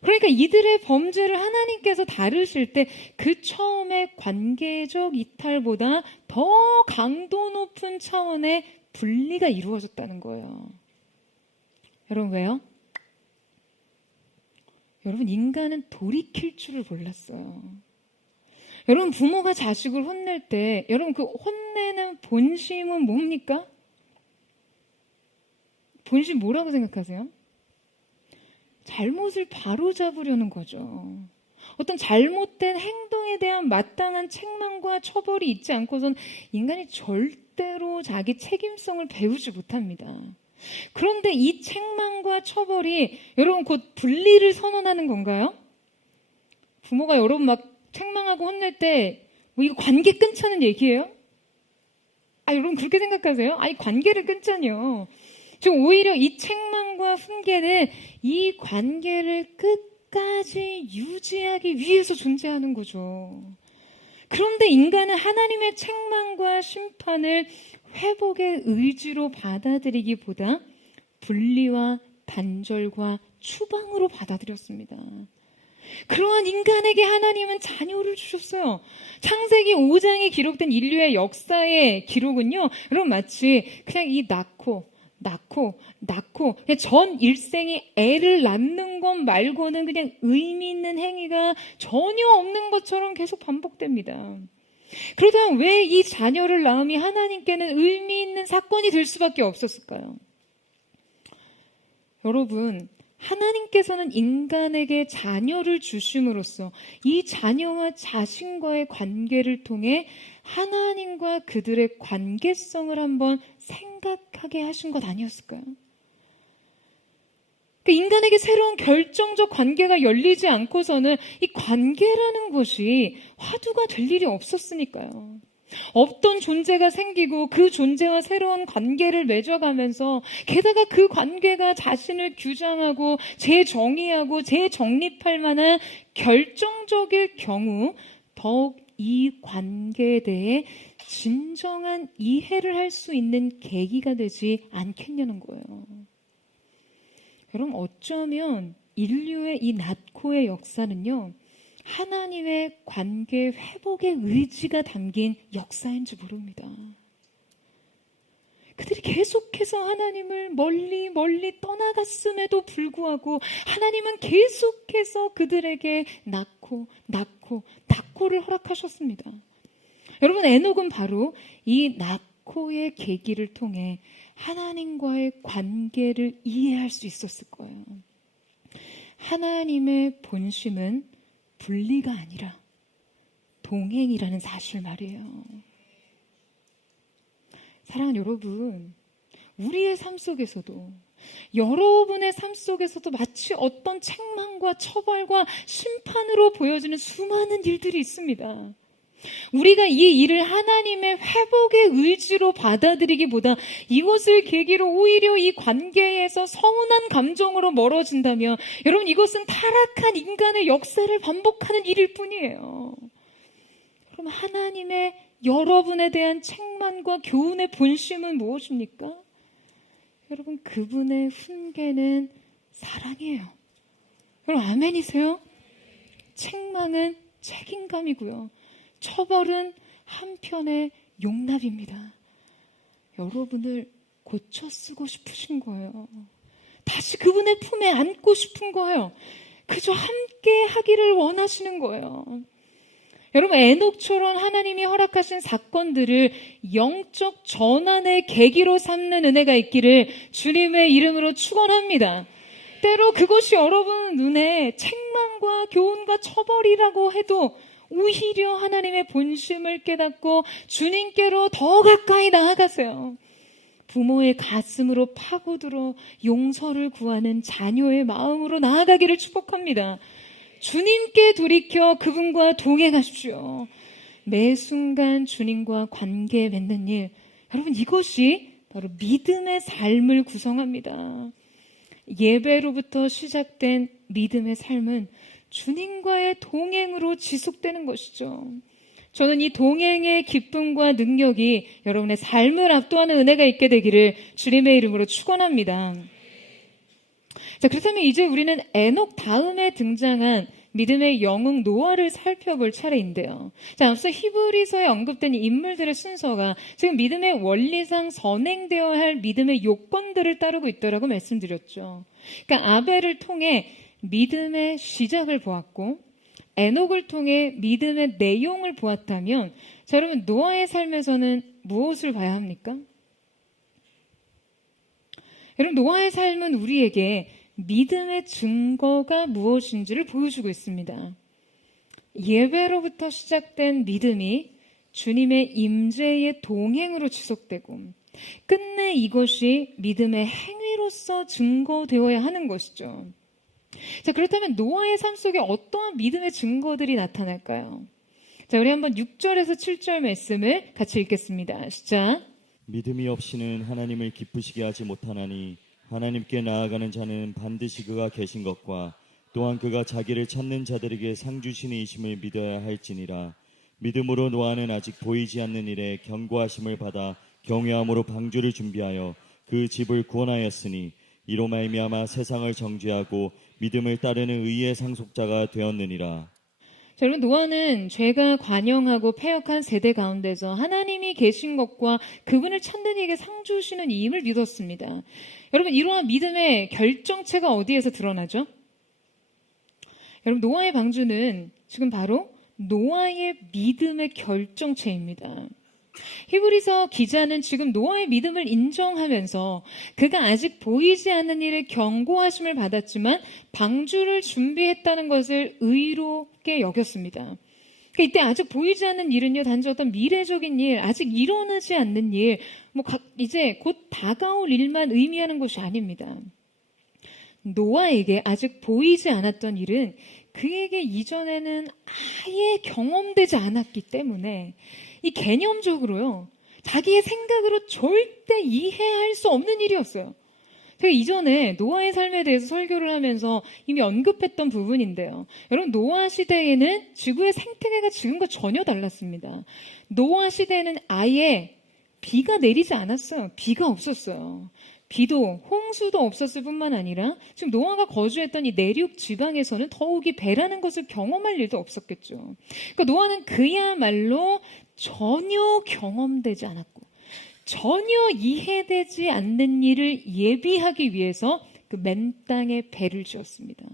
그러니까 이들의 범죄를 하나님께서 다루실 때 그 처음의 관계적 이탈보다 더 강도 높은 차원의 분리가 이루어졌다는 거예요. 여러분, 왜요? 여러분, 인간은 돌이킬 줄을 몰랐어요. 여러분, 부모가 자식을 혼낼 때 여러분, 그 혼내는 본심은 뭡니까? 본심 뭐라고 생각하세요? 잘못을 바로잡으려는 거죠. 어떤 잘못된 행동에 대한 마땅한 책망과 처벌이 있지 않고선 인간이 절대로 자기 책임성을 배우지 못합니다. 그런데 이 책망과 처벌이 여러분 곧 분리를 선언하는 건가요? 부모가 여러분 막 책망하고 혼낼 때 뭐 이거 관계 끊자는 얘기예요? 여러분 그렇게 생각하세요? 이 관계를 끊자니요. 지금 오히려 이 책망과 훈계는 이 관계를 끝까지 유지하기 위해서 존재하는 거죠. 그런데 인간은 하나님의 책망과 심판을 회복의 의지로 받아들이기보다 분리와 단절과 추방으로 받아들였습니다. 그러한 인간에게 하나님은 자녀를 주셨어요. 창세기 5장에 기록된 인류의 역사의 기록은요, 여러분 마치 그냥 이 낳고 그냥 전 일생이 애를 낳는 것 말고는 그냥 의미 있는 행위가 전혀 없는 것처럼 계속 반복됩니다. 그러다면 왜 이 자녀를 낳음이 하나님께는 의미 있는 사건이 될 수밖에 없었을까요? 여러분, 하나님께서는 인간에게 자녀를 주심으로써 이 자녀와 자신과의 관계를 통해 하나님과 그들의 관계성을 한번 생각하게 하신 것 아니었을까요? 그러니까 인간에게 새로운 결정적 관계가 열리지 않고서는 이 관계라는 것이 화두가 될 일이 없었으니까요. 없던 존재가 생기고 그 존재와 새로운 관계를 맺어가면서 게다가 그 관계가 자신을 규정하고 재정의하고 재정립할 만한 결정적일 경우 더욱 이 관계에 대해 진정한 이해를 할 수 있는 계기가 되지 않겠냐는 거예요. 여러분, 어쩌면 인류의 이 낳고의 역사는요, 하나님의 관계 회복의 의지가 담긴 역사인지 모릅니다. 그들이 계속해서 하나님을 멀리 떠나갔음에도 불구하고 하나님은 계속해서 그들에게 낳고를 허락하셨습니다. 여러분, 에녹은 바로 이 낳고의 계기를 통해 하나님과의 관계를 이해할 수 있었을 거예요. 하나님의 본심은 분리가 아니라 동행이라는 사실 말이에요. 사랑하는 여러분, 우리의 삶 속에서도, 여러분의 삶 속에서도 마치 어떤 책망과 처벌과 심판으로 보여지는 수많은 일들이 있습니다. 우리가 이 일을 하나님의 회복의 의지로 받아들이기보다 이것을 계기로 오히려 이 관계에서 서운한 감정으로 멀어진다면 여러분, 이것은 타락한 인간의 역사를 반복하는 일일 뿐이에요. 그럼 하나님의 여러분에 대한 책망과 교훈의 본심은 무엇입니까? 여러분, 그분의 훈계는 사랑이에요. 여러분, 아멘이세요? 책망은 책임감이고요. 처벌은 한편의 용납입니다. 여러분을 고쳐 쓰고 싶으신 거예요. 다시 그분의 품에 안고 싶은 거예요. 그저 함께 하기를 원하시는 거예요. 여러분, 에녹처럼 하나님이 허락하신 사건들을 영적 전환의 계기로 삼는 은혜가 있기를 주님의 이름으로 축원합니다. 때로 그것이 여러분 눈에 책망과 교훈과 처벌이라고 해도 오히려 하나님의 본심을 깨닫고 주님께로 더 가까이 나아가세요. 부모의 가슴으로 파고들어 용서를 구하는 자녀의 마음으로 나아가기를 축복합니다. 주님께 돌이켜 그분과 동행하십시오. 매 순간 주님과 관계 맺는 일, 여러분, 이것이 바로 믿음의 삶을 구성합니다. 예배로부터 시작된 믿음의 삶은 주님과의 동행으로 지속되는 것이죠. 저는 이 동행의 기쁨과 능력이 여러분의 삶을 압도하는 은혜가 있게 되기를 주님의 이름으로 축원합니다. 자, 그렇다면 이제 우리는 에녹 다음에 등장한 믿음의 영웅 노아를 살펴볼 차례인데요. 자, 앞서 히브리서에 언급된 인물들의 순서가 지금 믿음의 원리상 선행되어야 할 믿음의 요건들을 따르고 있다라고 말씀드렸죠. 그러니까 아벨을 통해 믿음의 시작을 보았고 에녹을 통해 믿음의 내용을 보았다면 자, 여러분 노아의 삶에서는 무엇을 봐야 합니까? 여러분 노아의 삶은 우리에게 믿음의 증거가 무엇인지를 보여주고 있습니다. 예배로부터 시작된 믿음이 주님의 임재의 동행으로 지속되고 끝내 이것이 믿음의 행위로서 증거되어야 하는 것이죠. 자, 그렇다면 노아의 삶 속에 어떠한 믿음의 증거들이 나타날까요? 자, 우리 한번 6절에서 7절 말씀을 같이 읽겠습니다. 시작. 믿음이 없이는 하나님을 기쁘시게 하지 못하나니 하나님께 나아가는 자는 반드시 그가 계신 것과 또한 그가 자기를 찾는 자들에게 상 주시는 이심을 믿어야 할지니라. 믿음으로 노아는 아직 보이지 않는 일에 경고하심을 받아 경외함으로 방주를 준비하여 그 집을 구원하였으니 이로 말미암아 세상을 정죄하고 믿음을 따르는 의의 상속자가 되었느니라. 자, 여러분 노아는 죄가 관영하고 패역한 세대 가운데서 하나님이 계신 것과 그분을 찾는 이에게 상 주시는 이임을 믿었습니다. 여러분 이러한 믿음의 결정체가 어디에서 드러나죠? 여러분 노아의 방주는 지금 바로 노아의 믿음의 결정체입니다. 히브리서 기자는 지금 노아의 믿음을 인정하면서 그가 아직 보이지 않는 일을 경고하심을 받았지만 방주를 준비했다는 것을 의롭게 여겼습니다. 그러니까 이때 아직 보이지 않는 일은요, 단지 어떤 미래적인 일, 아직 일어나지 않는 일, 이제 곧 다가올 일만 의미하는 것이 아닙니다. 노아에게 아직 보이지 않았던 일은 그에게 이전에는 아예 경험되지 않았기 때문에 이 개념적으로요, 자기의 생각으로 절대 이해할 수 없는 일이었어요. 제가 이전에 노아의 삶에 대해서 설교를 하면서 이미 언급했던 부분인데요. 여러분, 노아 시대에는 지구의 생태계가 지금과 전혀 달랐습니다. 노아 시대에는 아예 비가 내리지 않았어요. 비가 없었어요. 비도 홍수도 없었을 뿐만 아니라 지금 노아가 거주했던 이 내륙 지방에서는 더욱이 배라는 것을 경험할 일도 없었겠죠. 그러니까 노아는 그야말로 전혀 경험되지 않았고 전혀 이해되지 않는 일을 예비하기 위해서 그 맨 땅에 배를 지었습니다.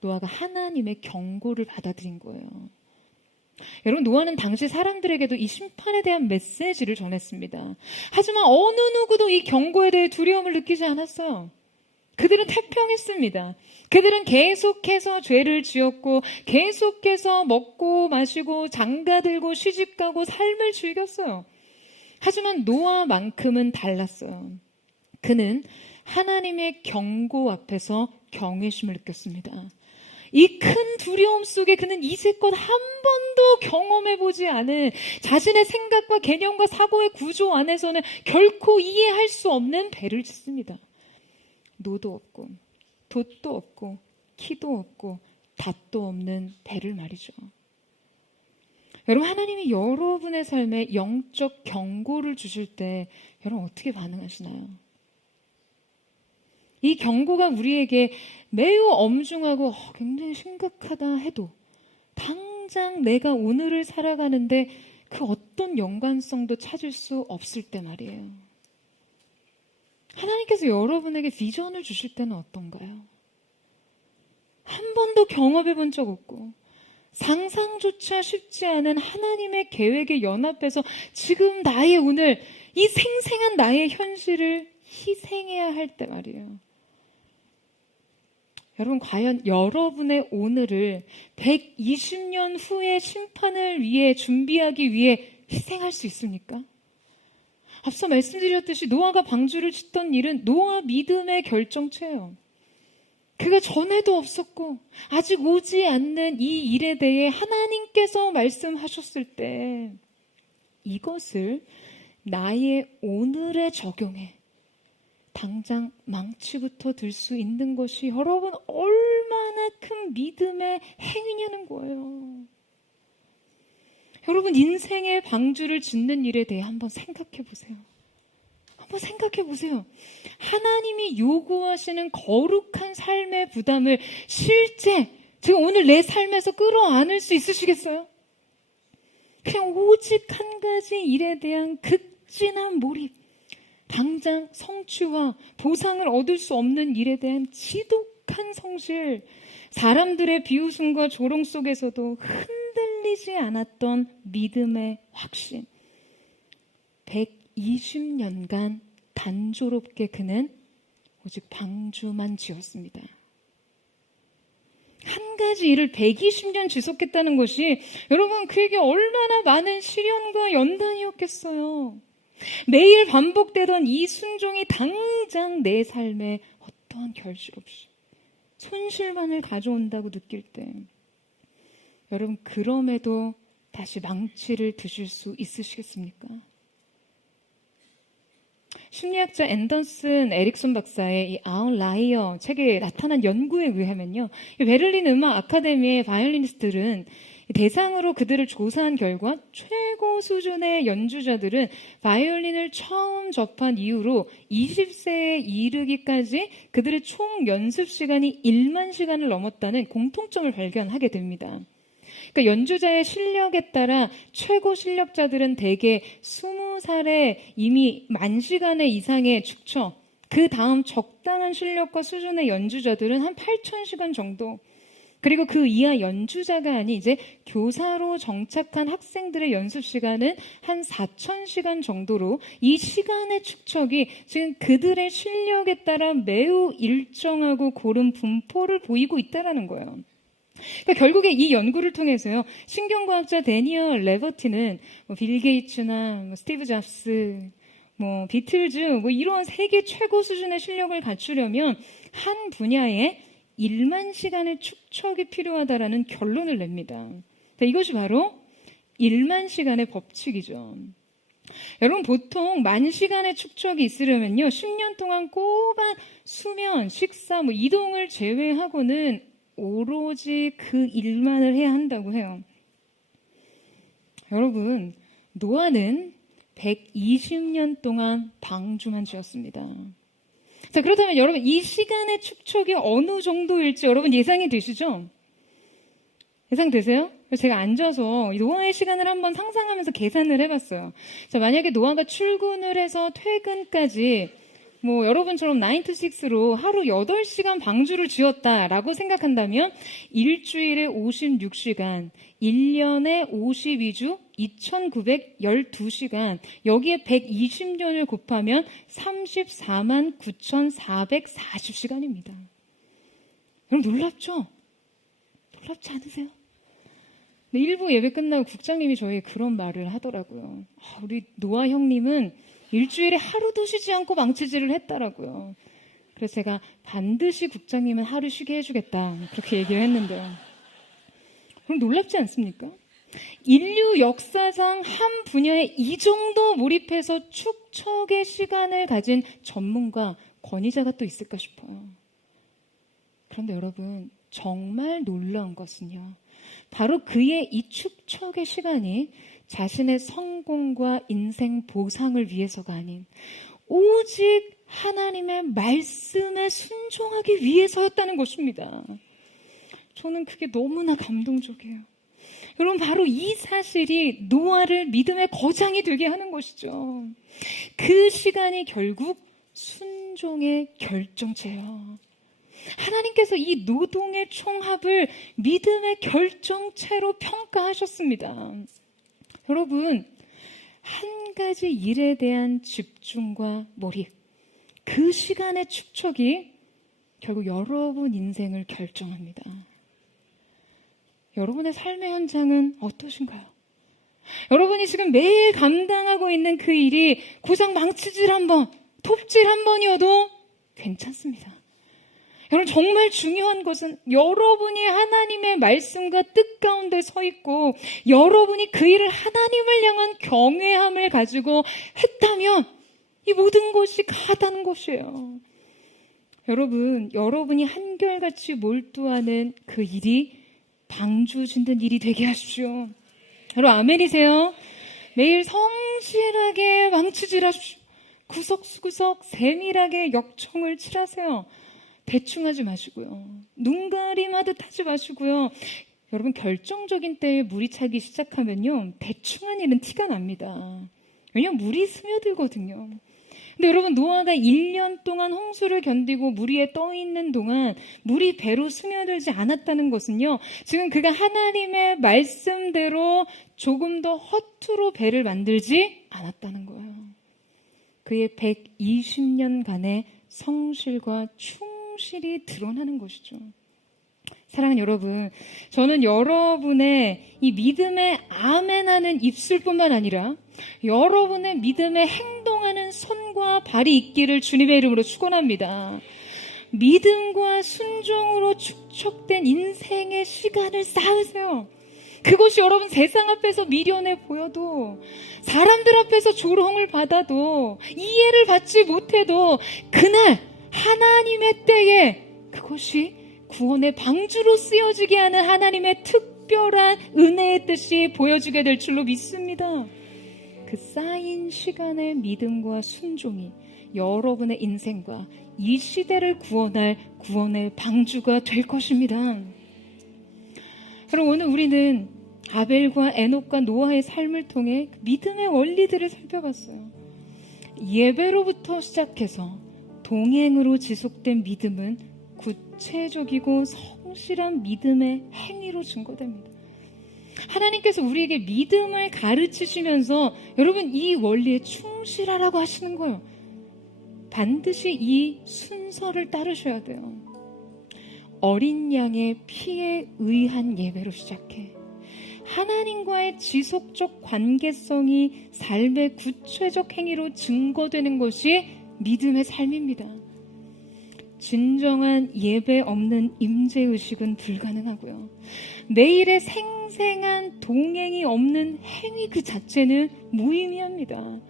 노아가 하나님의 경고를 받아들인 거예요. 여러분, 노아는 당시 사람들에게도 이 심판에 대한 메시지를 전했습니다. 하지만 어느 누구도 이 경고에 대해 두려움을 느끼지 않았어요. 그들은 태평했습니다. 그들은 계속해서 죄를 지었고 계속해서 먹고 마시고 장가들고 시집가고 삶을 즐겼어요. 하지만 노아만큼은 달랐어요. 그는 하나님의 경고 앞에서 경외심을 느꼈습니다. 이 큰 두려움 속에 그는 이제껏 한 번도 경험해보지 않은 자신의 생각과 개념과 사고의 구조 안에서는 결코 이해할 수 없는 배를 짓습니다. 노도 없고 돛도 없고 키도 없고 닷도 없는 배를 말이죠. 여러분, 하나님이 여러분의 삶에 영적 경고를 주실 때 여러분 어떻게 반응하시나요? 이 경고가 우리에게 매우 엄중하고 굉장히 심각하다 해도 당장 내가 오늘을 살아가는데 그 어떤 연관성도 찾을 수 없을 때 말이에요. 하나님께서 여러분에게 비전을 주실 때는 어떤가요? 한 번도 경험해 본 적 없고 상상조차 쉽지 않은 하나님의 계획에 연합해서 지금 나의 오늘, 이 생생한 나의 현실을 희생해야 할 때 말이에요. 여러분, 과연 여러분의 오늘을 120년 후의 심판을 위해 준비하기 위해 희생할 수 있습니까? 앞서 말씀드렸듯이 노아가 방주를 짓던 일은 노아 믿음의 결정체예요. 그가 전에도 없었고 아직 오지 않는 이 일에 대해 하나님께서 말씀하셨을 때 이것을 나의 오늘에 적용해 당장 망치부터 들 수 있는 것이 여러분 얼마나 큰 믿음의 행위냐는 거예요. 여러분 인생의 방주를 짓는 일에 대해 한번 생각해 보세요. 한번 생각해 보세요. 하나님이 요구하시는 거룩한 삶의 부담을 실제 지금 오늘 내 삶에서 끌어안을 수 있으시겠어요? 그냥 오직 한 가지 일에 대한 극진한 몰입, 당장 성취와 보상을 얻을 수 없는 일에 대한 지독한 성실, 사람들의 비웃음과 조롱 속에서도 흔들리지 않았던 믿음의 확신. 120년간 단조롭게 그는 오직 방주만 지었습니다. 한 가지 일을 120년 지속했다는 것이 여러분 그에게 얼마나 많은 시련과 연단이었겠어요. 매일 반복되던 이 순종이 당장 내 삶에 어떠한 결실 없이 손실만을 가져온다고 느낄 때 여러분 그럼에도 다시 망치를 드실 수 있으시겠습니까? 심리학자 앤더슨 에릭손 박사의 이 아웃라이어 책에 나타난 연구에 의하면요, 베를린 음악 아카데미의 바이올리니스트들은 대상으로 그들을 조사한 결과 최고 수준의 연주자들은 바이올린을 처음 접한 이후로 20세에 이르기까지 그들의 총 연습 시간이 1만 시간을 넘었다는 공통점을 발견하게 됩니다. 그러니까 연주자의 실력에 따라 최고 실력자들은 대개 20살에 이미 10,000시간의 이상의 축처, 그 다음 적당한 실력과 수준의 연주자들은 한 8,000시간 정도, 그리고 그 이하 연주자가 아닌 이제 교사로 정착한 학생들의 연습 시간은 한 4,000시간 정도로 이 시간의 축척이 지금 그들의 실력에 따라 매우 일정하고 고른 분포를 보이고 있다는 거예요. 그러니까 결국에 이 연구를 통해서요, 신경과학자 데니얼 레버티는 빌 게이츠나 스티브 잡스, 비틀즈 이런 세계 최고 수준의 실력을 갖추려면 한 분야에 1만 시간의 축척이 필요하다라는 결론을 냅니다. 이것이 바로 1만 시간의 법칙이죠. 여러분 보통 10,000시간의 축척이 있으려면요 10년 동안 꼬박 수면, 식사, 이동을 제외하고는 오로지 그 일만을 해야 한다고 해요. 여러분, 노아는 120년 동안 방주만 지었습니다. 자, 그렇다면 여러분 이 시간의 축척이 어느 정도일지 여러분 예상이 되시죠? 예상되세요? 제가 앉아서 노아의 시간을 한번 상상하면서 계산을 해봤어요. 자, 만약에 노아가 출근을 해서 퇴근까지 여러분처럼 9 to 6로 하루 8시간 방주를 지었다라고 생각한다면 일주일에 56시간, 1년에 52주, 2,912시간, 여기에 120년을 곱하면 34만 9,440시간입니다. 여러분 놀랍죠? 놀랍지 않으세요? 네, 일부 예배 끝나고 국장님이 저에게 그런 말을 하더라고요. 우리 노아 형님은 일주일에 하루도 쉬지 않고 망치질을 했다라고요. 그래서 제가 반드시 국장님은 하루 쉬게 해주겠다 그렇게 얘기를 했는데요. 그럼 놀랍지 않습니까? 인류 역사상 한 분야에 이 정도 몰입해서 축척의 시간을 가진 전문가, 권위자가 또 있을까 싶어요. 그런데 여러분 정말 놀라운 것은요, 바로 그의 이 축척의 시간이 자신의 성공과 인생 보상을 위해서가 아닌 오직 하나님의 말씀에 순종하기 위해서였다는 것입니다. 저는 그게 너무나 감동적이에요. 여러분 바로 이 사실이 노아를 믿음의 거장이 되게 하는 것이죠. 그 시간이 결국 순종의 결정체예요. 하나님께서 이 노동의 총합을 믿음의 결정체로 평가하셨습니다. 여러분, 한 가지 일에 대한 집중과 몰입, 그 시간의 축척이 결국 여러분 인생을 결정합니다. 여러분의 삶의 현장은 어떠신가요? 여러분이 지금 매일 감당하고 있는 그 일이 고작 망치질 한 번, 톱질 한 번이어도 괜찮습니다. 여러분, 정말 중요한 것은 여러분이 하나님의 말씀과 뜻 가운데 서 있고 여러분이 그 일을 하나님을 향한 경외함을 가지고 했다면 이 모든 것이 가다는 것이에요. 여러분, 여러분이 한결같이 몰두하는 그 일이 방주 짓는 일이 되게 하십시오. 여러분, 아멘이세요? 매일 성실하게 망치질하십시오. 구석구석 세밀하게 역청을 칠하세요. 대충 하지 마시고요. 눈가림하듯 하지 마시고요. 여러분, 결정적인 때에 물이 차기 시작하면요, 대충한 일은 티가 납니다. 왜냐하면 물이 스며들거든요. 근데 여러분, 노아가 1년 동안 홍수를 견디고 물 위에 떠 있는 동안 물이 배로 스며들지 않았다는 것은요, 지금 그가 하나님의 말씀대로 조금 더 허투루 배를 만들지 않았다는 거예요. 그의 120년간의 성실과 충실이 드러나는 것이죠. 사랑하는 여러분, 저는 여러분의 이 믿음의 아멘하는 입술뿐만 아니라 여러분의 믿음에 행동하는 손과 발이 있기를 주님의 이름으로 축원합니다. 믿음과 순종으로 축적된 인생의 시간을 쌓으세요. 그것이 여러분 세상 앞에서 미련해 보여도, 사람들 앞에서 조롱을 받아도, 이해를 받지 못해도 그날 하나님의 때에 그것이 구원의 방주로 쓰여지게 하는 하나님의 특별한 은혜의 뜻이 보여지게 될 줄로 믿습니다. 그 쌓인 시간의 믿음과 순종이 여러분의 인생과 이 시대를 구원할 구원의 방주가 될 것입니다. 그럼 오늘 우리는 아벨과 에녹과 노아의 삶을 통해 믿음의 원리들을 살펴봤어요. 예배로부터 시작해서 동행으로 지속된 믿음은 구체적이고 성실한 믿음의 행위로 증거됩니다. 하나님께서 우리에게 믿음을 가르치시면서 여러분, 이 원리에 충실하라고 하시는 거예요. 반드시 이 순서를 따르셔야 돼요. 어린 양의 피에 의한 예배로 시작해 하나님과의 지속적 관계성이 삶의 구체적 행위로 증거되는 것이 믿음의 삶입니다. 진정한 예배 없는 임재의식은 불가능하고요. 매일의 생생한 동행이 없는 행위 그 자체는 무의미합니다.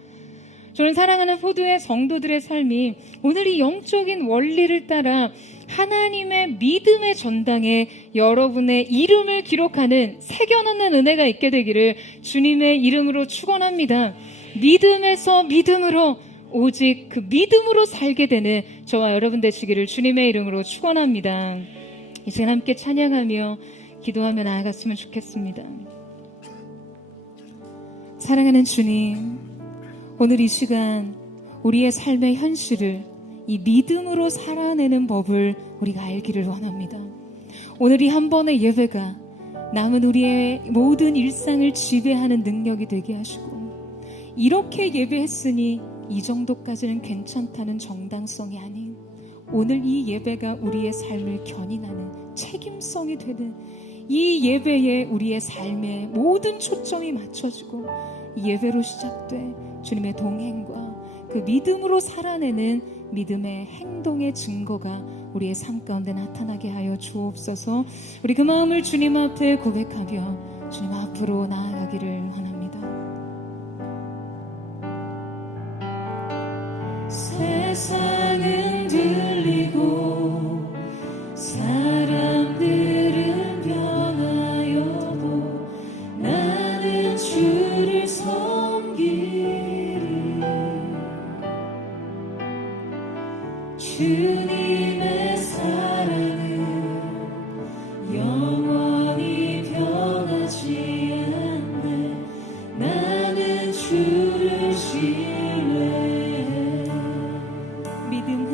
저는 사랑하는 포도의 성도들의 삶이 오늘 이 영적인 원리를 따라 하나님의 믿음의 전당에 여러분의 이름을 기록하는, 새겨놓는 은혜가 있게 되기를 주님의 이름으로 축원합니다. 믿음에서 믿음으로, 오직 그 믿음으로 살게 되는 저와 여러분 되시기를 주님의 이름으로 축원합니다. 이제 함께 찬양하며 기도하며 나아갔으면 좋겠습니다. 사랑하는 주님, 오늘 이 시간 우리의 삶의 현실을 이 믿음으로 살아내는 법을 우리가 알기를 원합니다. 오늘 이 한 번의 예배가 남은 우리의 모든 일상을 지배하는 능력이 되게 하시고, 이렇게 예배했으니 이 정도까지는 괜찮다는 정당성이 아닌, 오늘 이 예배가 우리의 삶을 견인하는 책임성이 되는 이 예배에 우리의 삶의 모든 초점이 맞춰지고, 이 예배로 시작돼 주님의 동행과 그 믿음으로 살아내는 믿음의 행동의 증거가 우리의 삶 가운데 나타나게 하여 주옵소서. 우리 그 마음을 주님 앞에 고백하며 주님 앞으로 나아가기를 원합니다. 세상은 들리고 사람들은 변하여도 나는 주를 섬기리. 주님의 사랑은 영원히 변하지 않네. 나는 주를 신뢰해. 믿음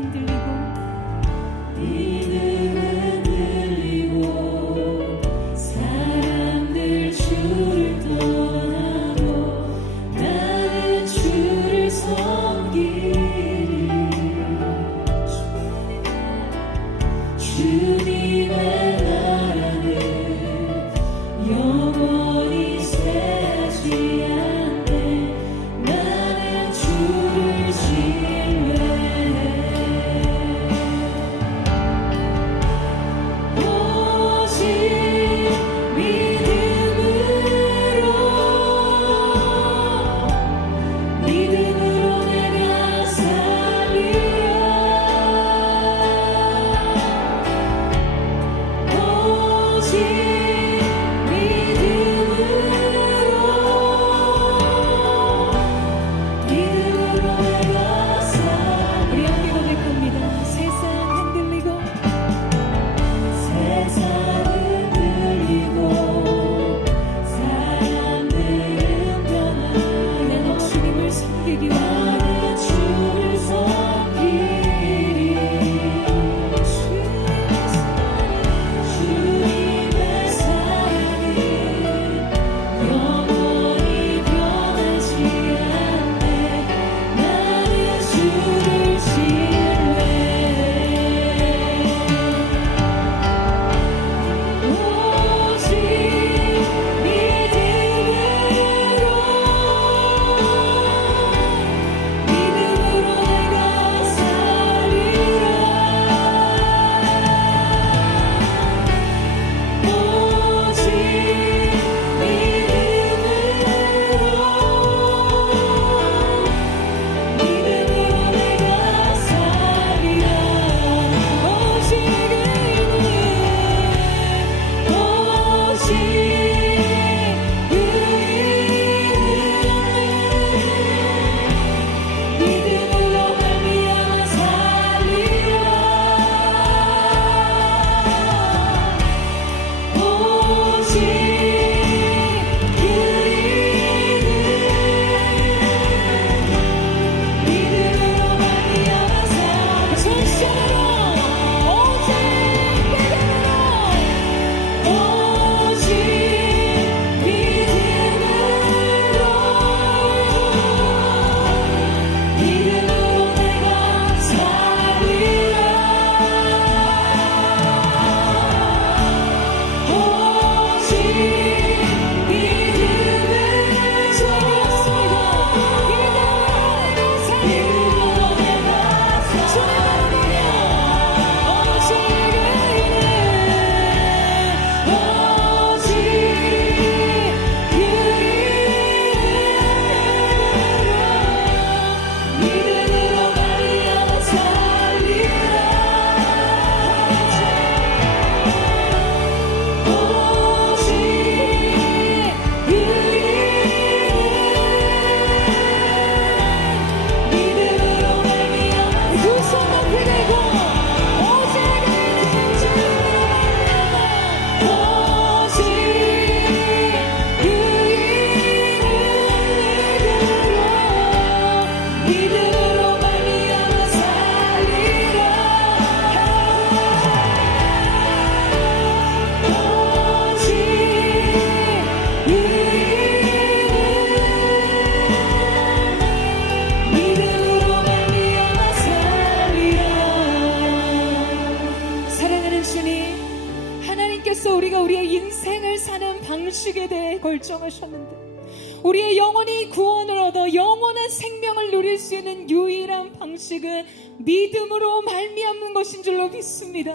위해서 우리가 우리의 인생을 사는 방식에 대해 결정하셨는데, 우리의 영혼이 구원을 얻어 영원한 생명을 누릴 수 있는 유일한 방식은 믿음으로 말미암는 것인 줄로 믿습니다.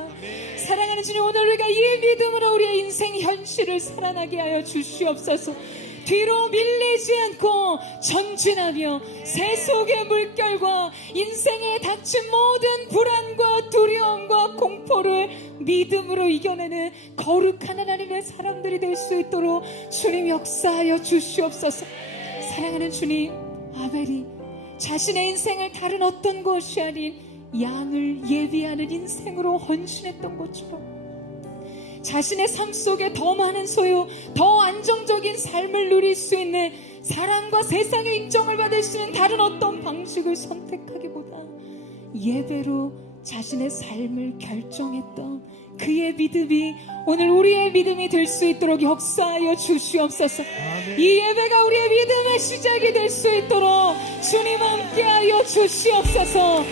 사랑하는 주님, 오늘 우리가 이 믿음으로 우리의 인생 현실을 살아나게 하여 주시옵소서. 뒤로 밀리지 않고 전진하며 세속의 물결과 인생에 닥친 모든 불안과 두려움과 공포를 믿음으로 이겨내는 거룩한 하나님의 사람들이 될 수 있도록 주님 역사하여 주시옵소서. 사랑하는 주님, 아벨이 자신의 인생을 다른 어떤 것이 아닌 양을 예비하는 인생으로 헌신했던 것처럼 자신의 삶 속에 더 많은 소유, 더 안정적인 삶을 누릴 수 있는, 사람과 세상의 인정을 받을 수 있는 다른 어떤 방식을 선택하기보다 예배로 자신의 삶을 결정했던 그의 믿음이 오늘 우리의 믿음이 될 수 있도록 역사하여 주시옵소서. 이 예배가 우리의 믿음의 시작이 될 수 있도록 주님 함께하여 주시옵소서.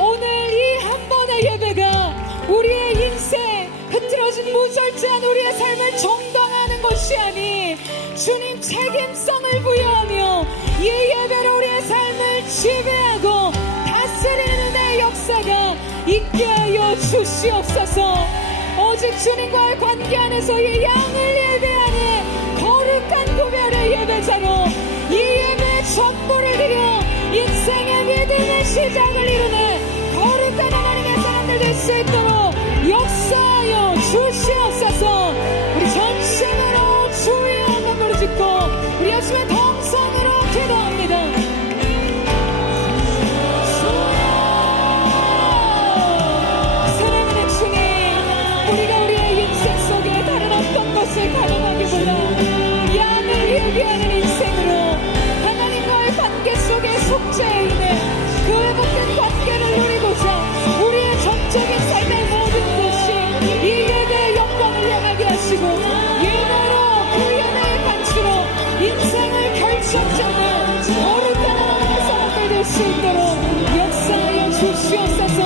오늘 이 한 번의 예배가 우리의 인생 흐트러진 무절제한 우리의 삶을 정당하는 것이 아닌 주님 책임성을 부여하며 이 예배로 우리의 삶을 지배하고 다스리는 내 역사가 있게 하여 주시옵소서. 오직 주님과의 관계 안에서 이 양을 예배하는 거룩한 구별의 예배자로 이 예배의 전부를 드려 인생의 믿음의 시작을 이루는 거룩한 하나님의 사람들 될 수 있도록 역사하여 주시옵소서. 우리 전심으로 주의 이름을 부르짖고 우리 예수의 동성으로 기도합니다. 사랑하는 주님, 우리가 우리의 인생 속에 다른 어떤 것을 가능하기보다 양을 예비하는 인생으로 하나님과의 관계 속에 속죄해 있는 그 회복된 관계를 누리고자 우리의 전적인 삶의 모든 것이 이 예배의 영광을 향하게 하시고 예배로 그 예배의 간추로 인생을 결정짓는 거룩한 하나님의 사람들 될 수 있도록 역사하여 주시옵소서.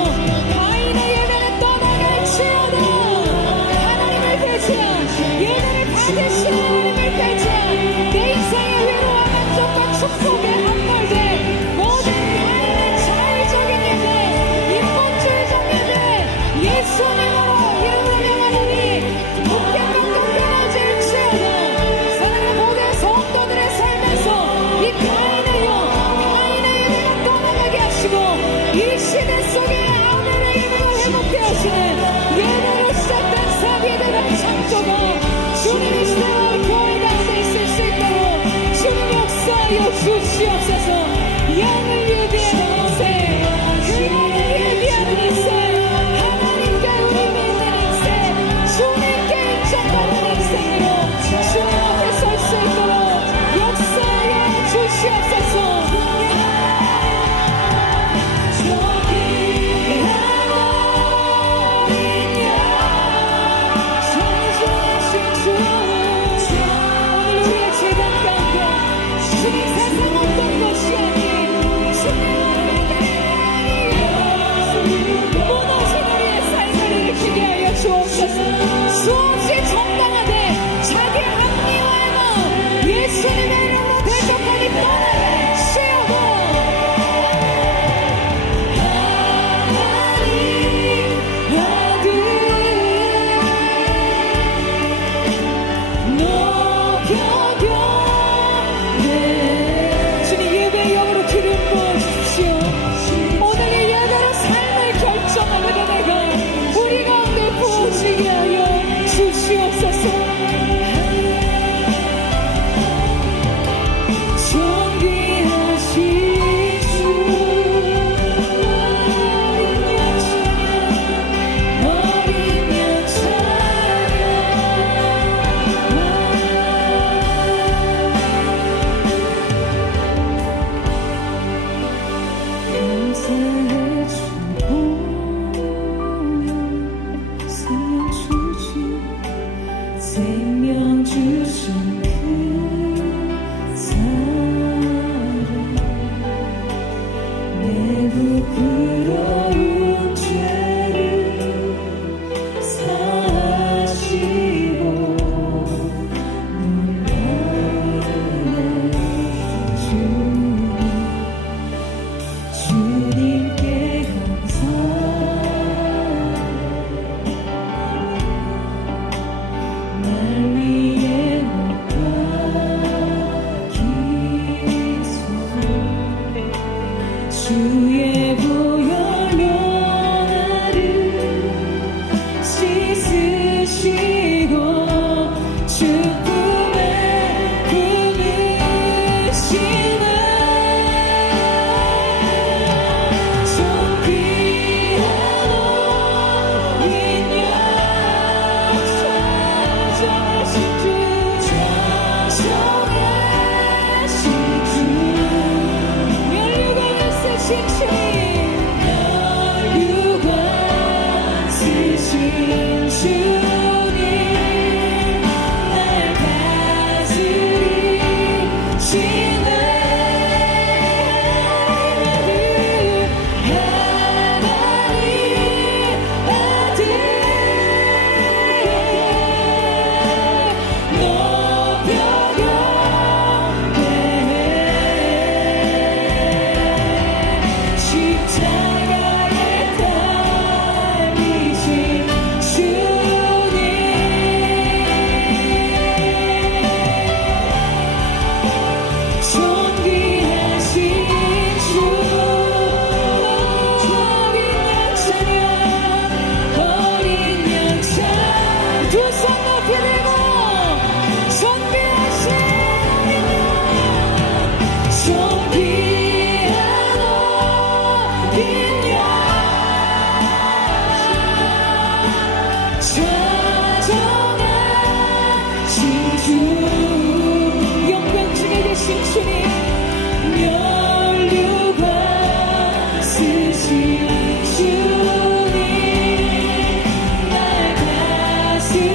가인의 예배는 떠나갈지어다 하나님을 대지하 예배를 받으시는 하나님을 대지하 내 인생의 위로와 만족과 축복에 함몰된 모든 가인의 자의적인 예배, 인본주의적 예배 예수님으로 이름을 명하노니 국경과 끊어질지어다. 사랑하는 모든 성도들의 삶에서 이 가인의 영, 가인의 예배가 떠나가게 하시고 이 시대 속에 아벨의 예배를 회복케 하시는 예배로 시작된 사비들의 창조가 주님 이 시대와 교회 가운데 있을 수 있도록 주님 역사하여 주시옵소서. 양을 예비하는 인생, 그 양을 예비하는 인생, 하나님께 우리 믿는 인생, 주님께 인정받는 인생으로 주님 앞에 설 수 있도록 역사하여 주시옵소서. 오늘 우리의 재단 가운데 주님 세상 어떤 것이 아닌 주님 무너진 우리의 삶을 일으키게 하여 주옵소서. 수없이 정당하되 자기 합리화의 마음 예수님의 이름으로 대적하기 떠나게 하시옵소서. 주님 예배의 영으로 기름 부어주십시오. 오늘 이 예배로 삶을 결정하는 은혜가 우리 가운데 부어지게 하여 주시옵소서. 존귀하신 주 어리며 감사해 주고 생명 주신 그 사랑 내 부끄러운 죄를 사시고 준비하신 주님 혈육과 쓰신 주님 날 다스리시네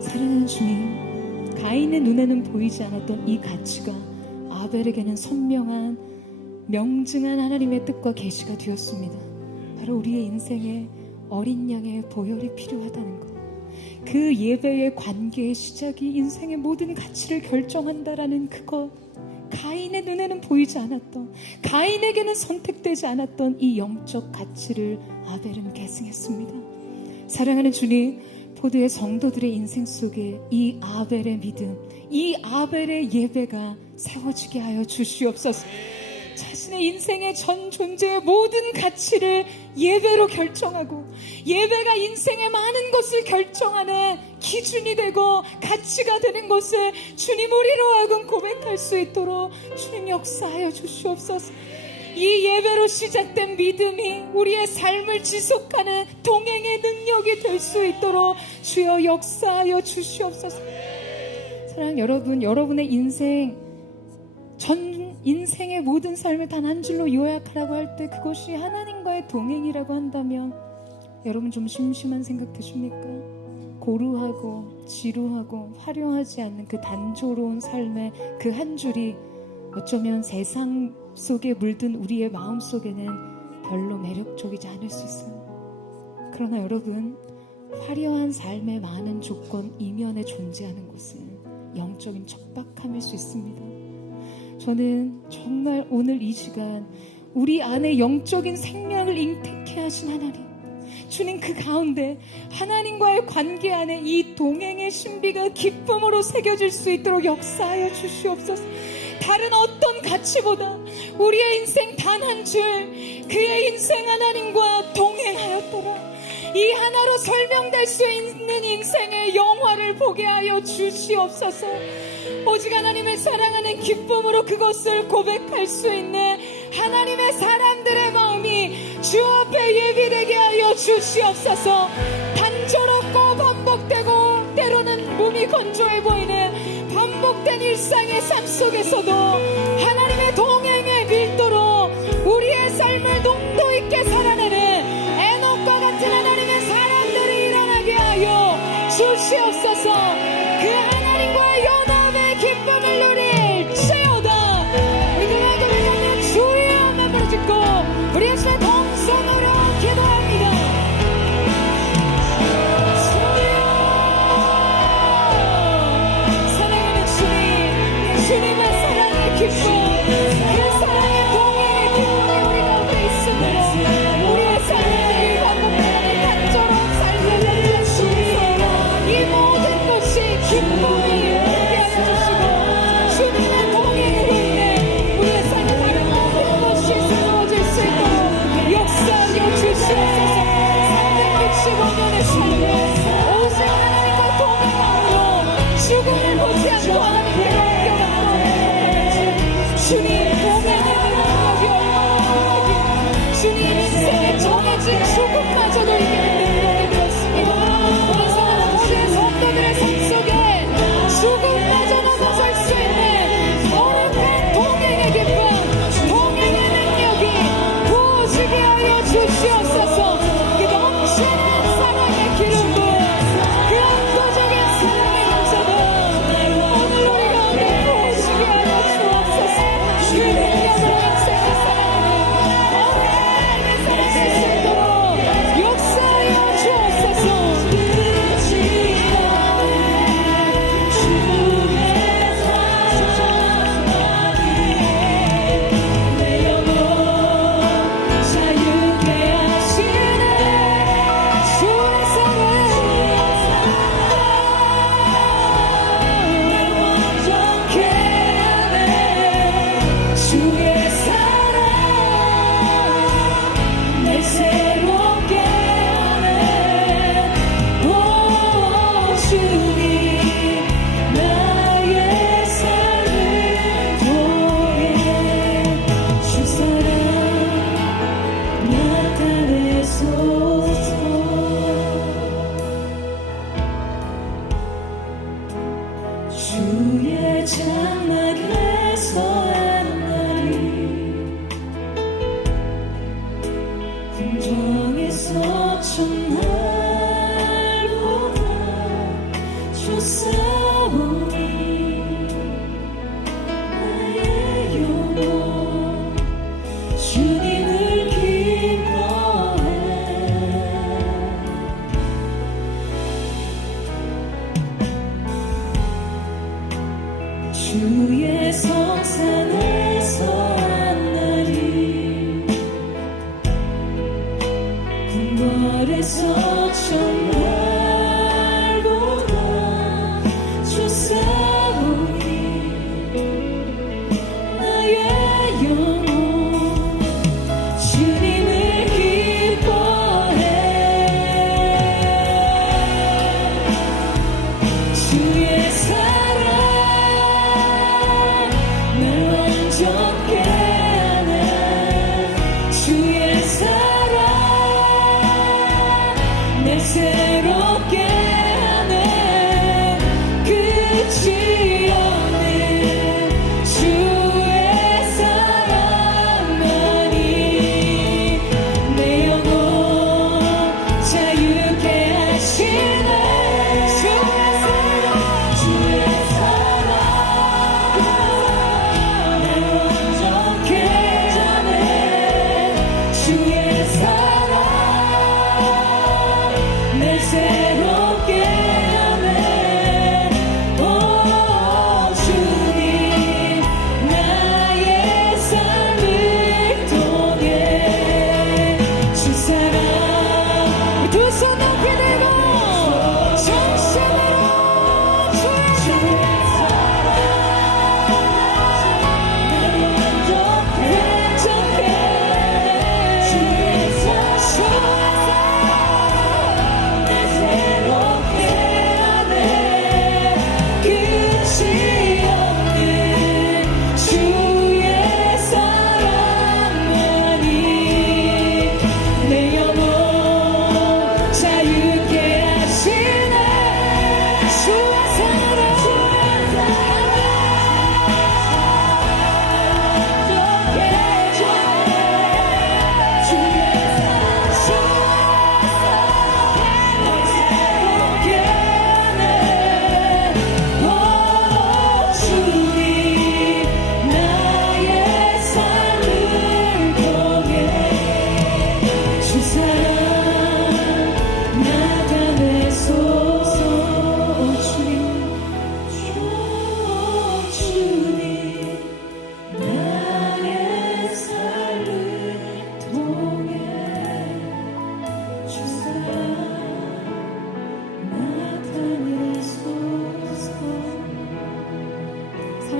사랑하는 주님, 가인의 눈에는 보이지 않았던 이 가치가 아벨에게는 선명한 명증한 하나님의 뜻과 계시가 되었습니다. 바로 우리의 인생에 어린 양의 보혈이 필요하다는 것, 그 예배의 관계의 시작이 인생의 모든 가치를 결정한다라는 그것, 가인의 눈에는 보이지 않았던, 가인에게는 선택되지 않았던 이 영적 가치를 아벨은 계승했습니다. 사랑하는 주님, 포도의 성도들의 인생 속에 이 아벨의 믿음, 이 아벨의 예배가 세워지게 하여 주시옵소서. 자신의 인생의 전 존재의 모든 가치를 예배로 결정하고, 예배가 인생의 많은 것을 결정하는 기준이 되고 가치가 되는 것을 주님 우리로 하여금 고백할 수 있도록 주님 역사하여 주시옵소서. 이 예배로 시작된 믿음이 우리의 삶을 지속하는 동행의 능력이 될 수 있도록 주여 역사하여 주시옵소서. 사랑하는 여러분, 여러분의 전 인생의 모든 삶을 단 한 줄로 요약하라고 할 때 그것이 하나님과의 동행이라고 한다면 여러분 좀 심심한 생각 드십니까? 고루하고 지루하고 화려하지 않는 그 단조로운 삶의 그 한 줄이 어쩌면 세상 속에 물든 우리의 마음 속에는 별로 매력적이지 않을 수 있어요. 그러나 여러분, 화려한 삶의 많은 조건 이면에 존재하는 것은 영적인 척박함일 수 있습니다. 저는 정말 오늘 이 시간 우리 안에 영적인 생명을 잉태케 하신 하나님, 주님 그 가운데 하나님과의 관계 안에 이 동행의 신비가 기쁨으로 새겨질 수 있도록 역사하여 주시옵소서. 다른 어떤 가치보다 우리의 인생 단 한 줄, 그의 인생 하나님과 동행하였더라. 이 하나로 설명될 수 있는 인생의 영화를 보게 하여 주시옵소서. 오직 하나님을 사랑하는 기쁨으로 그것을 고백할 수 있는 하나님의 사람들의 마음이 주 앞에 예비되게 하여 주시옵소서. 단조롭고 반복되고 때로는 몸이 건조해 보이는 반복된 일상의 삶 속에서도 하나님의 동행의 밀도로 우리의 삶을 농도 있게 살아내는 에녹과 같은 하나님의 사람들이 일어나게 하여 주시옵소서. 그 하나님과의 연합의 기쁨을 누릴지어다. 우리 그날 고백하며 주여 한번 부르짖고 우리 예수의 동성으로 기도합니다. 사랑하는 주님, 주님의 사랑의 기쁨, 그 사랑의 동행의 기쁨이 우리 가운데 있으므로 우리의 삶을 반복되는 단조로운 삶을 멈춰주시고 이 모든 것이 기쁨이 되게 하여 주시고 주님의 동행으로 인해 우리의 삶에 다른 모든 것이 새로워질 수 있도록 역사하여 주시옵소서. 365년의 삶에 오직 하나님과 동행함으로 죽음을 보지 않고 하나님께 맡겨가는 주님 동행의 능력이 얼마나 크기에 주님 인생에 정해진 죽음마저도 이기는 능력이 되었습니다. 오늘 사랑하는 모든 성도들의 삶 속에 죽음마저 넘어설 수 있는 어른의 동행의 기쁨, 동행의 능력이 부어지게 하여 주시옵소서. 그 넘치는 사랑의 기름 부음, 그 압도적인 사랑의 넘쳐도 오늘 우리 가운데 부어지게 하여 주옵소서. 그 능력으로 인생을 살아가는 어른의 삶을 살수 있도록 역사하여 주옵소서. 내 영혼 자유케 하시네 주의 사랑 날 완전케 하네 주의 사랑 날 새롭게 하네 오 주님 나의 삶을 통해 주 사랑 나타내소서. 주의 장막에서 한 날이 궁정에서 첫날보다 좋사오니 나의 영혼 주님을 기뻐해 주의 성산에서 한 날이 궁궐에서 첫날보다 좋사오니 나의 영혼 주님을 기뻐해 주의 사랑 날 완전케 하네 주의 사랑 날 새롭게 하네 끝이 없는 주의 사랑만이 내 영혼 자유케 하시네 주의 사랑 날 완전케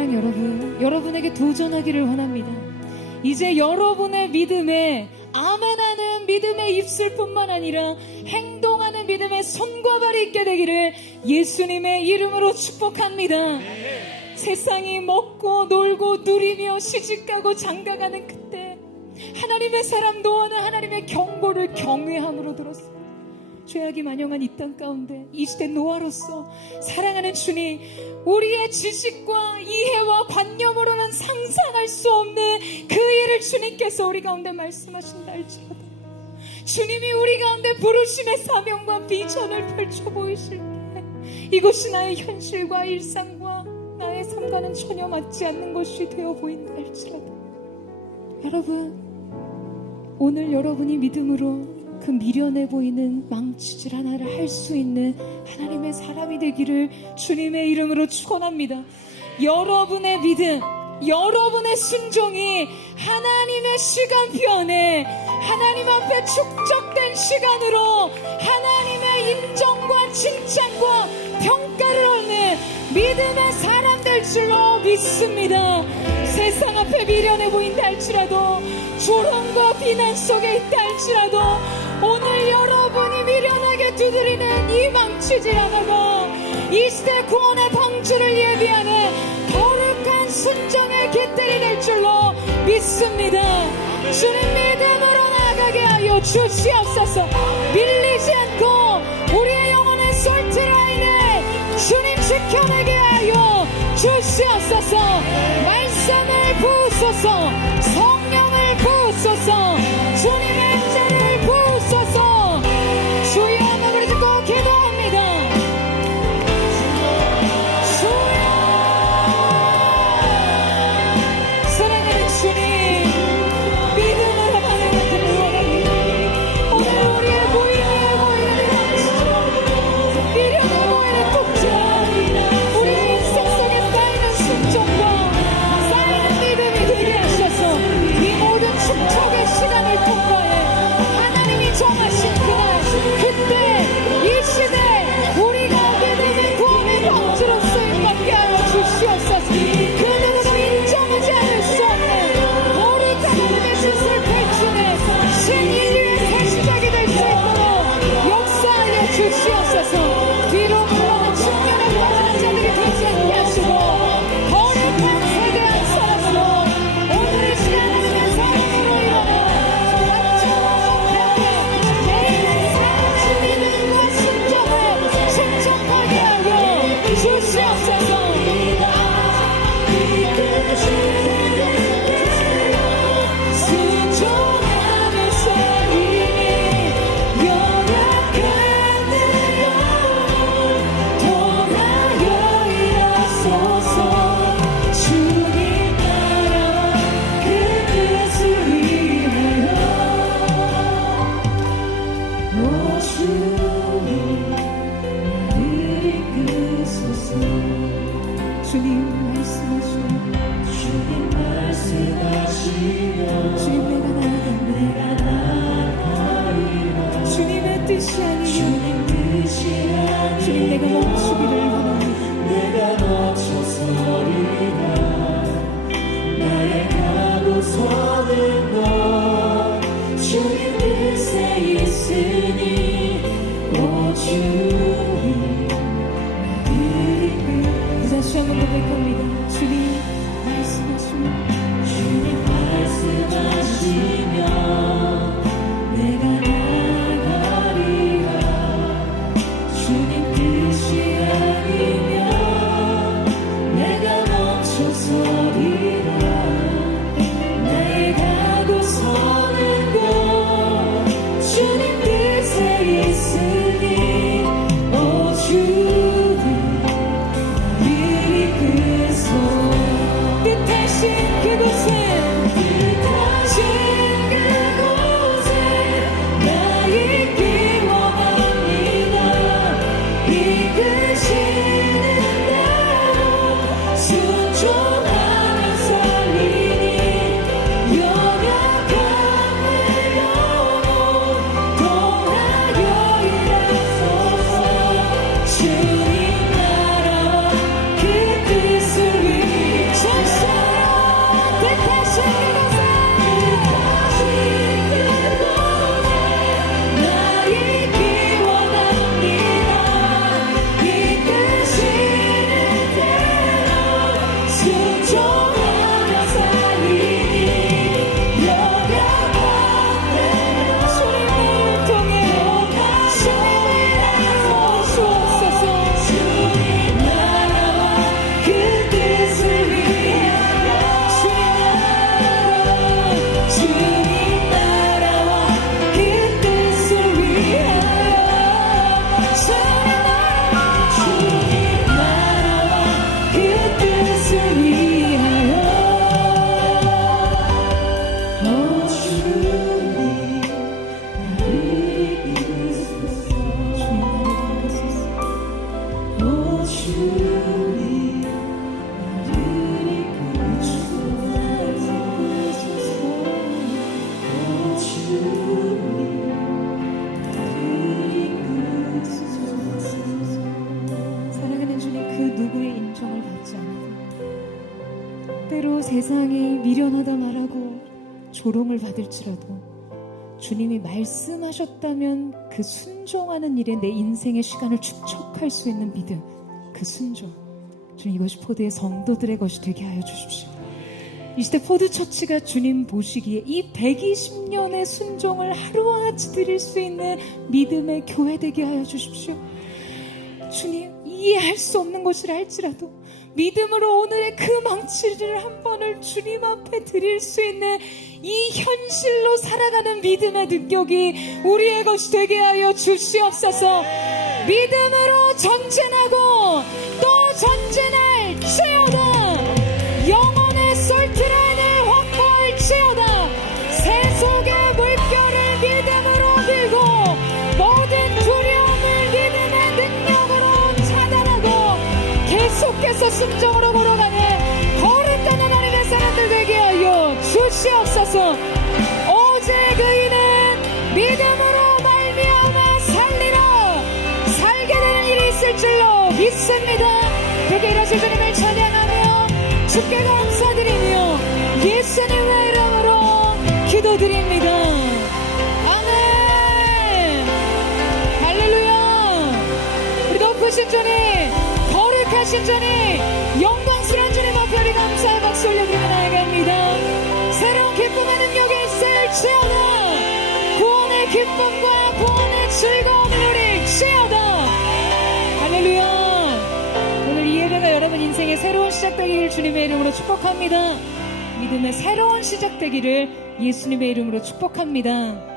사랑 여러분에게 도전하기를 원합니다. 이제 여러분의 믿음에 아멘하는 믿음의 입술뿐만 아니라 행동하는 믿음의 손과 발이 있게 되기를 예수님의 이름으로 축복합니다. 세상이 먹고 놀고 누리며 시집가고 장가가는 그때 하나님의 사람 노아는 하나님의 경보를 경외함으로 들었습니다. 죄악이 만영한 이 땅 가운데 이 시대 노아로서 사랑하는 주님, 우리의 지식과 이해와 관념으로는 상상할 수 없는 그 일을 주님께서 우리 가운데 말씀하신다 할지라도 주님이 우리 가운데 부르심의 사명과 비전을 펼쳐 보이실 때 이것이 나의 현실과 일상과 나의 삶과는 전혀 맞지 않는 것이 되어 보인다 할지라도 여러분, 오늘 여러분이 믿음으로 그 미련해 보이는 망치질 하나를 할 수 있는 하나님의 사람이 되기를 주님의 이름으로 축원합니다. 여러분의 믿음, 여러분의 순종이 하나님의 시간표 안에 하나님 앞에 축적된 시간으로 하나님의 인정과 칭찬과 평가를 얻는 믿음의 사람 될 줄로 믿습니다. 세상 앞에 미련해 보인다 할지라도 조롱과 비난 속에 있다 할지라도 오늘 여러분이 미련하게 두드리는 이 망치질 하나가 이 시대 구원의 방주를 예비하는 거룩한 순종의 깃들이 될 줄로 믿습니다. 주님 믿음으로 나아가게 하여 주시옵소서. 밀리지 않고 우리의 영혼의 솔트라인을 주님 지켜내게 하여 주시옵소서. 말씀을 부으소서. 성령을 부으소서. 주님의 자를 부으소서. 주여 하나님을 듣고 기도합니다. 주여 사랑하는 주님, 믿음으로 하나님을 원합니다. 오늘 우리의 보이는 망치죠, 미련해 보이는 독자, 우리 인생 속에 쌓이는 순종과 쌓이는 믿음이 되게 하셔서 이 모든 축적의 시간을 통과해 하나님이 정하신 그날 그때 이 시대 우리가 믿음의 구원의 방주로 쓰임받게 하여 주시옵소서. 그 누구도 인정하지 않을 수 없는 거룩한 믿음의 뜻을 펼치는 신인류의 새 시작이 될 수 있도록 역사하여 주시옵소서. 뒤로 물러난 측면에 빠진 자들이 되지 않게 하시고 거룩한 세대한 사람으로 오늘 이 시간 믿음의 사람으로 일어나 완전한 개인의 삶의 믿음과 순종을 충족하게 하여 주시옵소서. 순종하면서 이미 연약한 내 영혼 돌아여 일하소서. 주님 나라와 그 뜻을 위하여 오 주님 나를 이끄소서. 주님 말씀하시며 주님 말씀하시며 주님 내가 나아가리라. 주님의 뜻이 아니면 주님 내가 멈추기를 원합니다. 내가 멈춰서리라. 나의 가고 서는 것 주님 뜻에 있으니 오 주님 나를 다시 한번 고백합니다. 주님 말씀하시며 주님 말씀하시며 내가 나가리라. 주님 뜻이 아니면 내가 멈춰서리라. 나의 가고 서는 것 주님 뜻에 있으니 오 주님 나를 이끄소. 뜻하신 그곳에 나 있기 원합니다. 이끄시는 대로 순종하면서 순종하며 살리니 영원한 주님을 통해 주님이라고 주옵소서. 주님 나라와 그 뜻을 위하여 주님 나라와 그 뜻을 위하여 주님 나라와 그 뜻을 위하여 오 주님 나를 이끄소서 오 주님 나를 이끄소서 오 주님 나를 이끄소서 사랑하는 주님, 그 누구의 인정을 받지 않고 때로 세상이 미련하다 말하고 조롱을 받을지라도 주님이 말씀하셨다면 그 순종하는 일에 내 인생의 시간을 축적할 수 있는 믿음, 그 순종, 주님, 이것이 포드의 성도들의 것이 되게 하여 주십시오. 이 시대 포드처치가 주님 보시기에 이 120년의 순종을 하루같이 드릴 수 있는 믿음의 교회 되게 하여 주십시오. 주님, 이해할 수 없는 것이라 할지라도 믿음으로 오늘의 그 망치를 한 번을 주님 앞에 드릴 수 있는 이 현실로 살아가는 믿음의 능력이 우리의 것이 되게 하여 주시옵소서. 믿음으로 전진하고 또 전진할지어다. 영혼의 솔트라인을 확보할지어다. 세속의 물결을 믿음으로 들고 모든 두려움을 믿음의 능력으로 차단하고 계속해서 순종으로 걸어가는 거룩한 하나님의 사람들 되게 하여 주시옵소서. 오직 의인은 믿음으로 말미암아 살리라. 살게 되는 일이 있을 줄로 믿습니다. 그렇게 일하실 주님을 찬양하며 주께 감사드리며 예수님의 이름으로 기도드립니다. 아멘. 할렐루야. 우리 높으신 주님, 거룩하신 주님, 영광스러운 주님 앞에 우리 감사의 박수 올려드리며 나아갑니다. 새로운 기쁨의 능력이 있을지어다. 구원의 기쁨과 구원의 즐거움을 누릴지어다. 할렐루야. 오늘 이 예배가 여러분 인생의 새로운 시작되기를 주님의 이름으로 축복합니다. 믿음의 새로운 시작되기를 예수님의 이름으로 축복합니다.